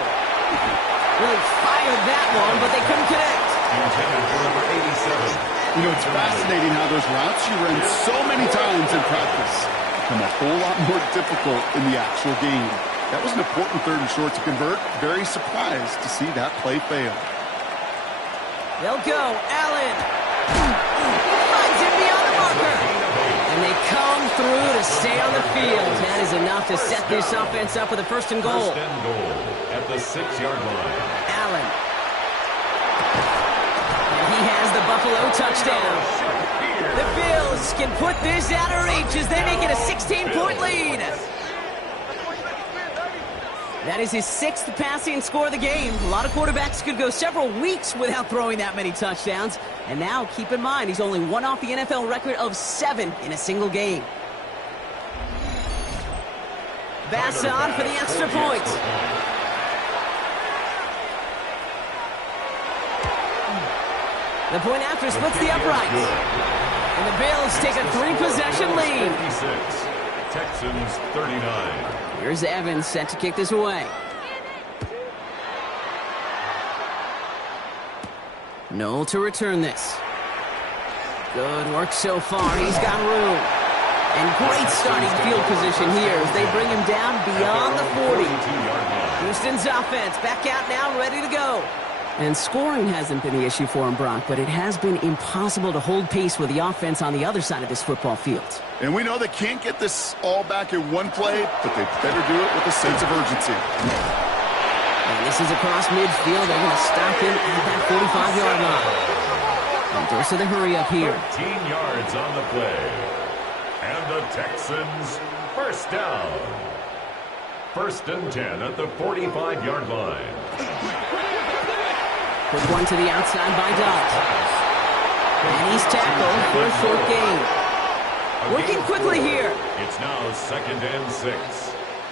Really fired that one, but they couldn't connect. Intended for number 87. You know, it's fascinating how those routes you run so many times in practice become a whole lot more difficult in the actual game. That was an important third and short to convert. Very surprised to see that play fail. They'll go. Allen. Finds him beyond the marker. And they come through to stay on the field. That is enough to set this offense up with a first and goal. First and goal at the 6-yard line. Allen. And he has the Buffalo touchdown. The Bills can put this out of reach as they make it a 16-point lead. That is his 6th passing score of the game. A lot of quarterbacks could go several weeks without throwing that many touchdowns. And now, keep in mind, he's only one off the NFL record of 7 in a single game. Bass on for the extra point. The point after splits the uprights. And the Bills take a 3-possession lead. 56. Texans 39. Here's Evans set to kick this away. Noel to return this. Good work so far. He's got room. And great starting field position here as they bring him down beyond the 40. Houston's offense back out now, ready to go. And scoring hasn't been the issue for him, Brock, but it has been impossible to hold pace with the offense on the other side of this football field. And we know they can't get this all back in one play, but they better do it with a sense of urgency. And this is across midfield. They're going to stop him at that 45-yard line. And dose of the hurry up here. 13 yards on the play. And the Texans first down. First and 10 at the 45-yard line. Put one to the outside by Dot. And he's tackled for a short gain. Working quickly here. It's now second and 6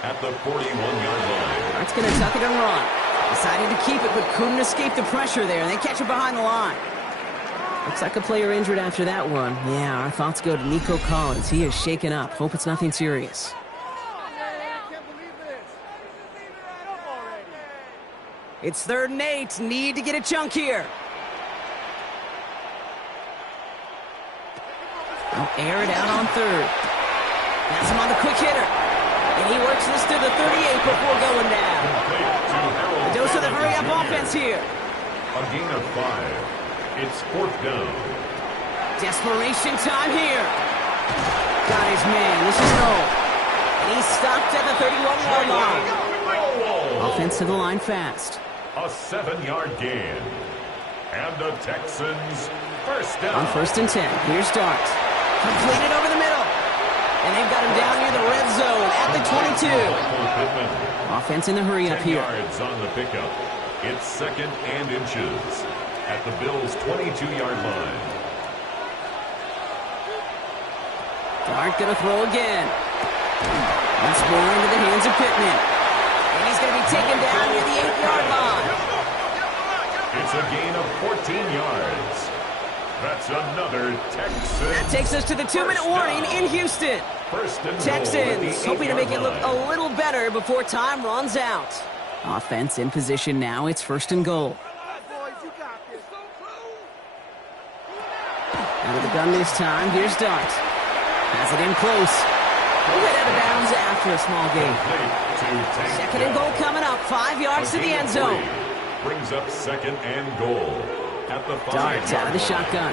at the 41-yard line. That's going to tuck it and run. Decided to keep it, but couldn't escape the pressure there. And they catch it behind the line. Looks like a player injured after that one. Yeah, our thoughts go to Nico Collins. He is shaken up. Hope it's nothing serious. It's 3rd and 8. Need to get a chunk here. They'll air it out on 3rd. That's him on the quick hitter. And he works this to the 38 before going down. A dose of the hurry-up offense here. A gain of 5. It's 4th down. Desperation time here. Got his man. This is Noel. And he's stopped at the 31-yard line. Offense to the line fast. A 7-yard gain. And the Texans first down. On 1st and 10. Here's Dart. Completed over the middle. And they've got him down near the red zone at the 22. Offense in the hurry up 10 here. yards on the pickup. It's 2nd and inches at the Bills' 22-yard line. Dart going to throw again. Once more into the hands of Pittman. And he's going to be taken down near the 8-yard line. It's a gain of 14 yards. That's another Texan. That takes us to the 2-minute warning in Houston. Texans hoping to make it look a little better before time runs out. Offense in position now. It's 1st and goal. Out of the gun this time. Here's Dart. Has it in close. We'll head out of bounds after a small gain. 2nd and goal coming up. 5 yards to the end zone. Brings up 2nd and goal. At the 5. Darts out of the shotgun.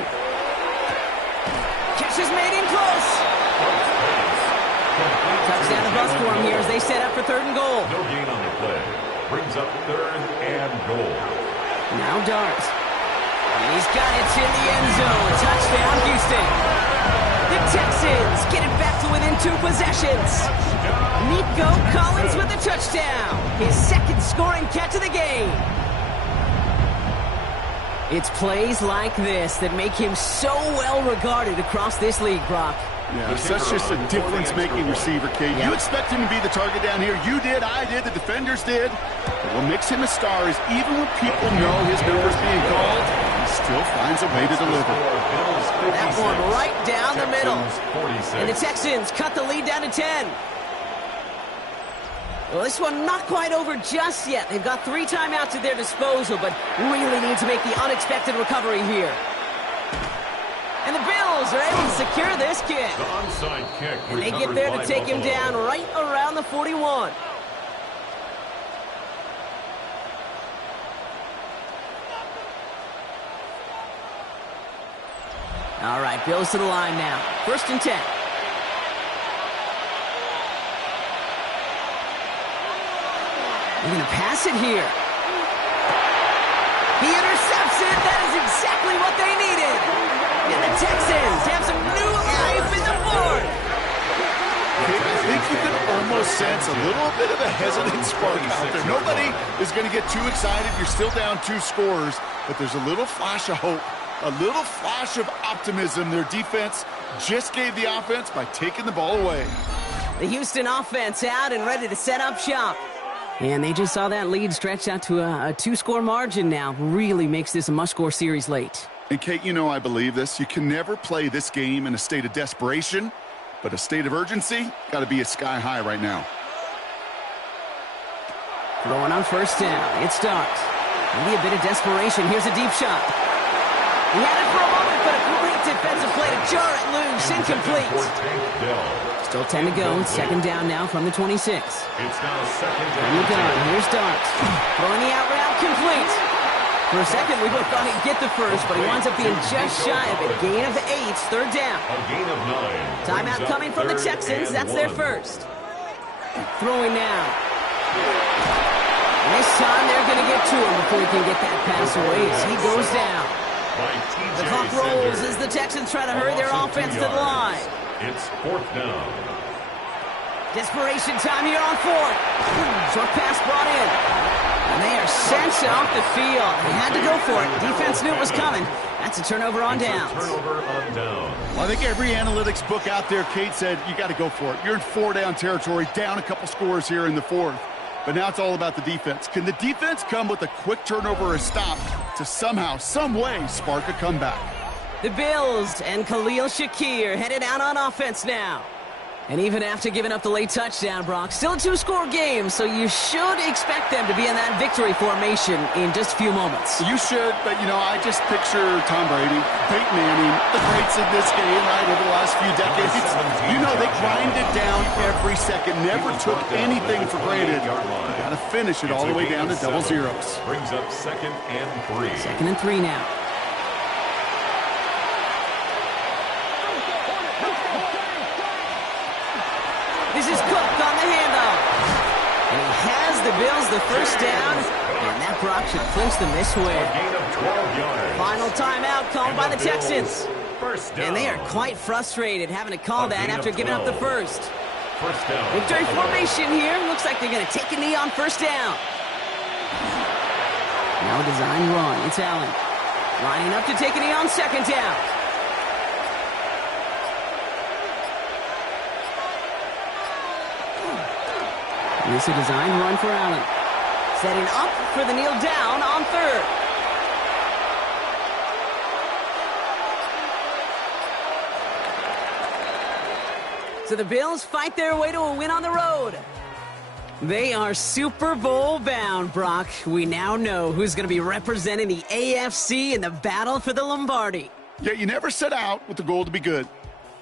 Catch is made in close. Touchdown to bus for him here as they set up for 3rd and goal. No gain on the play. Brings up 3rd and goal. Now Dart. And he's got it in the end zone. Touchdown, Houston. The Texans get it back to within 2 possessions. Nico Collins with a touchdown. His 2nd scoring catch of the game. It's plays like this that make him so well regarded across this league, Brock. Yeah, that's just a difference-making receiver, Kate. You expect him to be the target down here. You did, I did, the defenders did. But what makes him a star is even when people know his number's being called, he still finds a way to deliver. That one right down the middle. 46. And the Texans cut the lead down to 10. Well, this one not quite over just yet. They've got 3 timeouts at their disposal, but really need to make the unexpected recovery here. And the Bills are able to secure this kick. The onside kick. And they get there to take him down right around the 41. All right, Bills to the line now. 1st and 10. They're going to pass it here. He intercepts it. That is exactly what they needed. And the Texans have some new life in the board. I think you can almost sense a little bit of a hesitant spark out there. Nobody is going to get too excited. You're still down 2 scores, but there's a little flash of hope, a little flash of optimism. Their defense just gave the offense by taking the ball away. The Houston offense out and ready to set up shop. And they just saw that lead stretch out to a 2-score margin now. Really makes this a must-score series late. And, Kate, you know I believe this. You can never play this game in a state of desperation, but a state of urgency got to be at sky high right now. Throwing on 1st down. It starts. Maybe a bit of desperation. Here's a deep shot. He had it for a moment, but a great defensive play to jar it loose. Incomplete. Still 10 to go. 2nd down now from the 26. It's now 2nd From the gun. Here's Dart. Throwing the out route complete. For a second, we both thought he'd get the first, but he winds up being just shy of it. Gain of 8. 3rd down. A gain of 9. Timeout coming from the Texans. That's their first. Throwing now. And this time they're going to get to him before he can get that pass away as he goes down. The clock rolls as the Texans try to hurry their offense to the line. It's 4th down. Desperation time here on 4th. Short pass brought in. And they are sent off the field. They had to go for it. Defense knew it was coming. That's a turnover on downs. Turnover on down. Well, I think every analytics book out there, Kate, said you got to go for it. You're in 4-down territory, down a couple scores here in the 4th. But now it's all about the defense. Can the defense come with a quick turnover or a stop to somehow, some way, spark a comeback? The Bills and Khalil Shakir headed out on offense now. And even after giving up the late touchdown, Brock, still a 2-score game, so you should expect them to be in that victory formation in just a few moments. You should, but, you know, I just picture Tom Brady, Peyton Manning, the greats in this game, right, over the last few decades. You know, they grinded down every second, never took anything for granted. Got to finish it all the way down to double zeros. Brings up 2nd and 3. 2nd and 3 now. This is Cook on the handoff. And he has the Bills the first down. And that Brock should clinch them this way. A gain of 12 yards. Final timeout called by the Texans. First down. And they are quite frustrated having to call that after giving up the first. First down. Victory formation here. Looks like they're going to take a knee on first down. Now a design run. It's Allen. Lining up to take a knee on second down. And this is a design run for Allen. Setting up for the kneel down on third. So the Bills fight their way to a win on the road. They are Super Bowl bound, Brock. We now know who's going to be representing the AFC in the battle for the Lombardi. Yeah, you never set out with the goal to be good.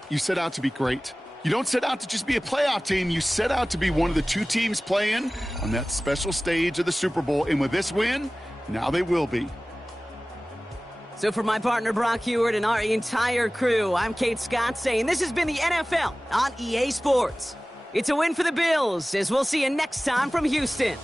You set out to be great. You don't set out to just be a playoff team. You set out to be one of the two teams playing on that special stage of the Super Bowl. And with this win, now they will be. So for my partner Brock Heward and our entire crew, I'm Kate Scott saying this has been the NFL on EA Sports. It's a win for the Bills, as we'll see you next time from Houston.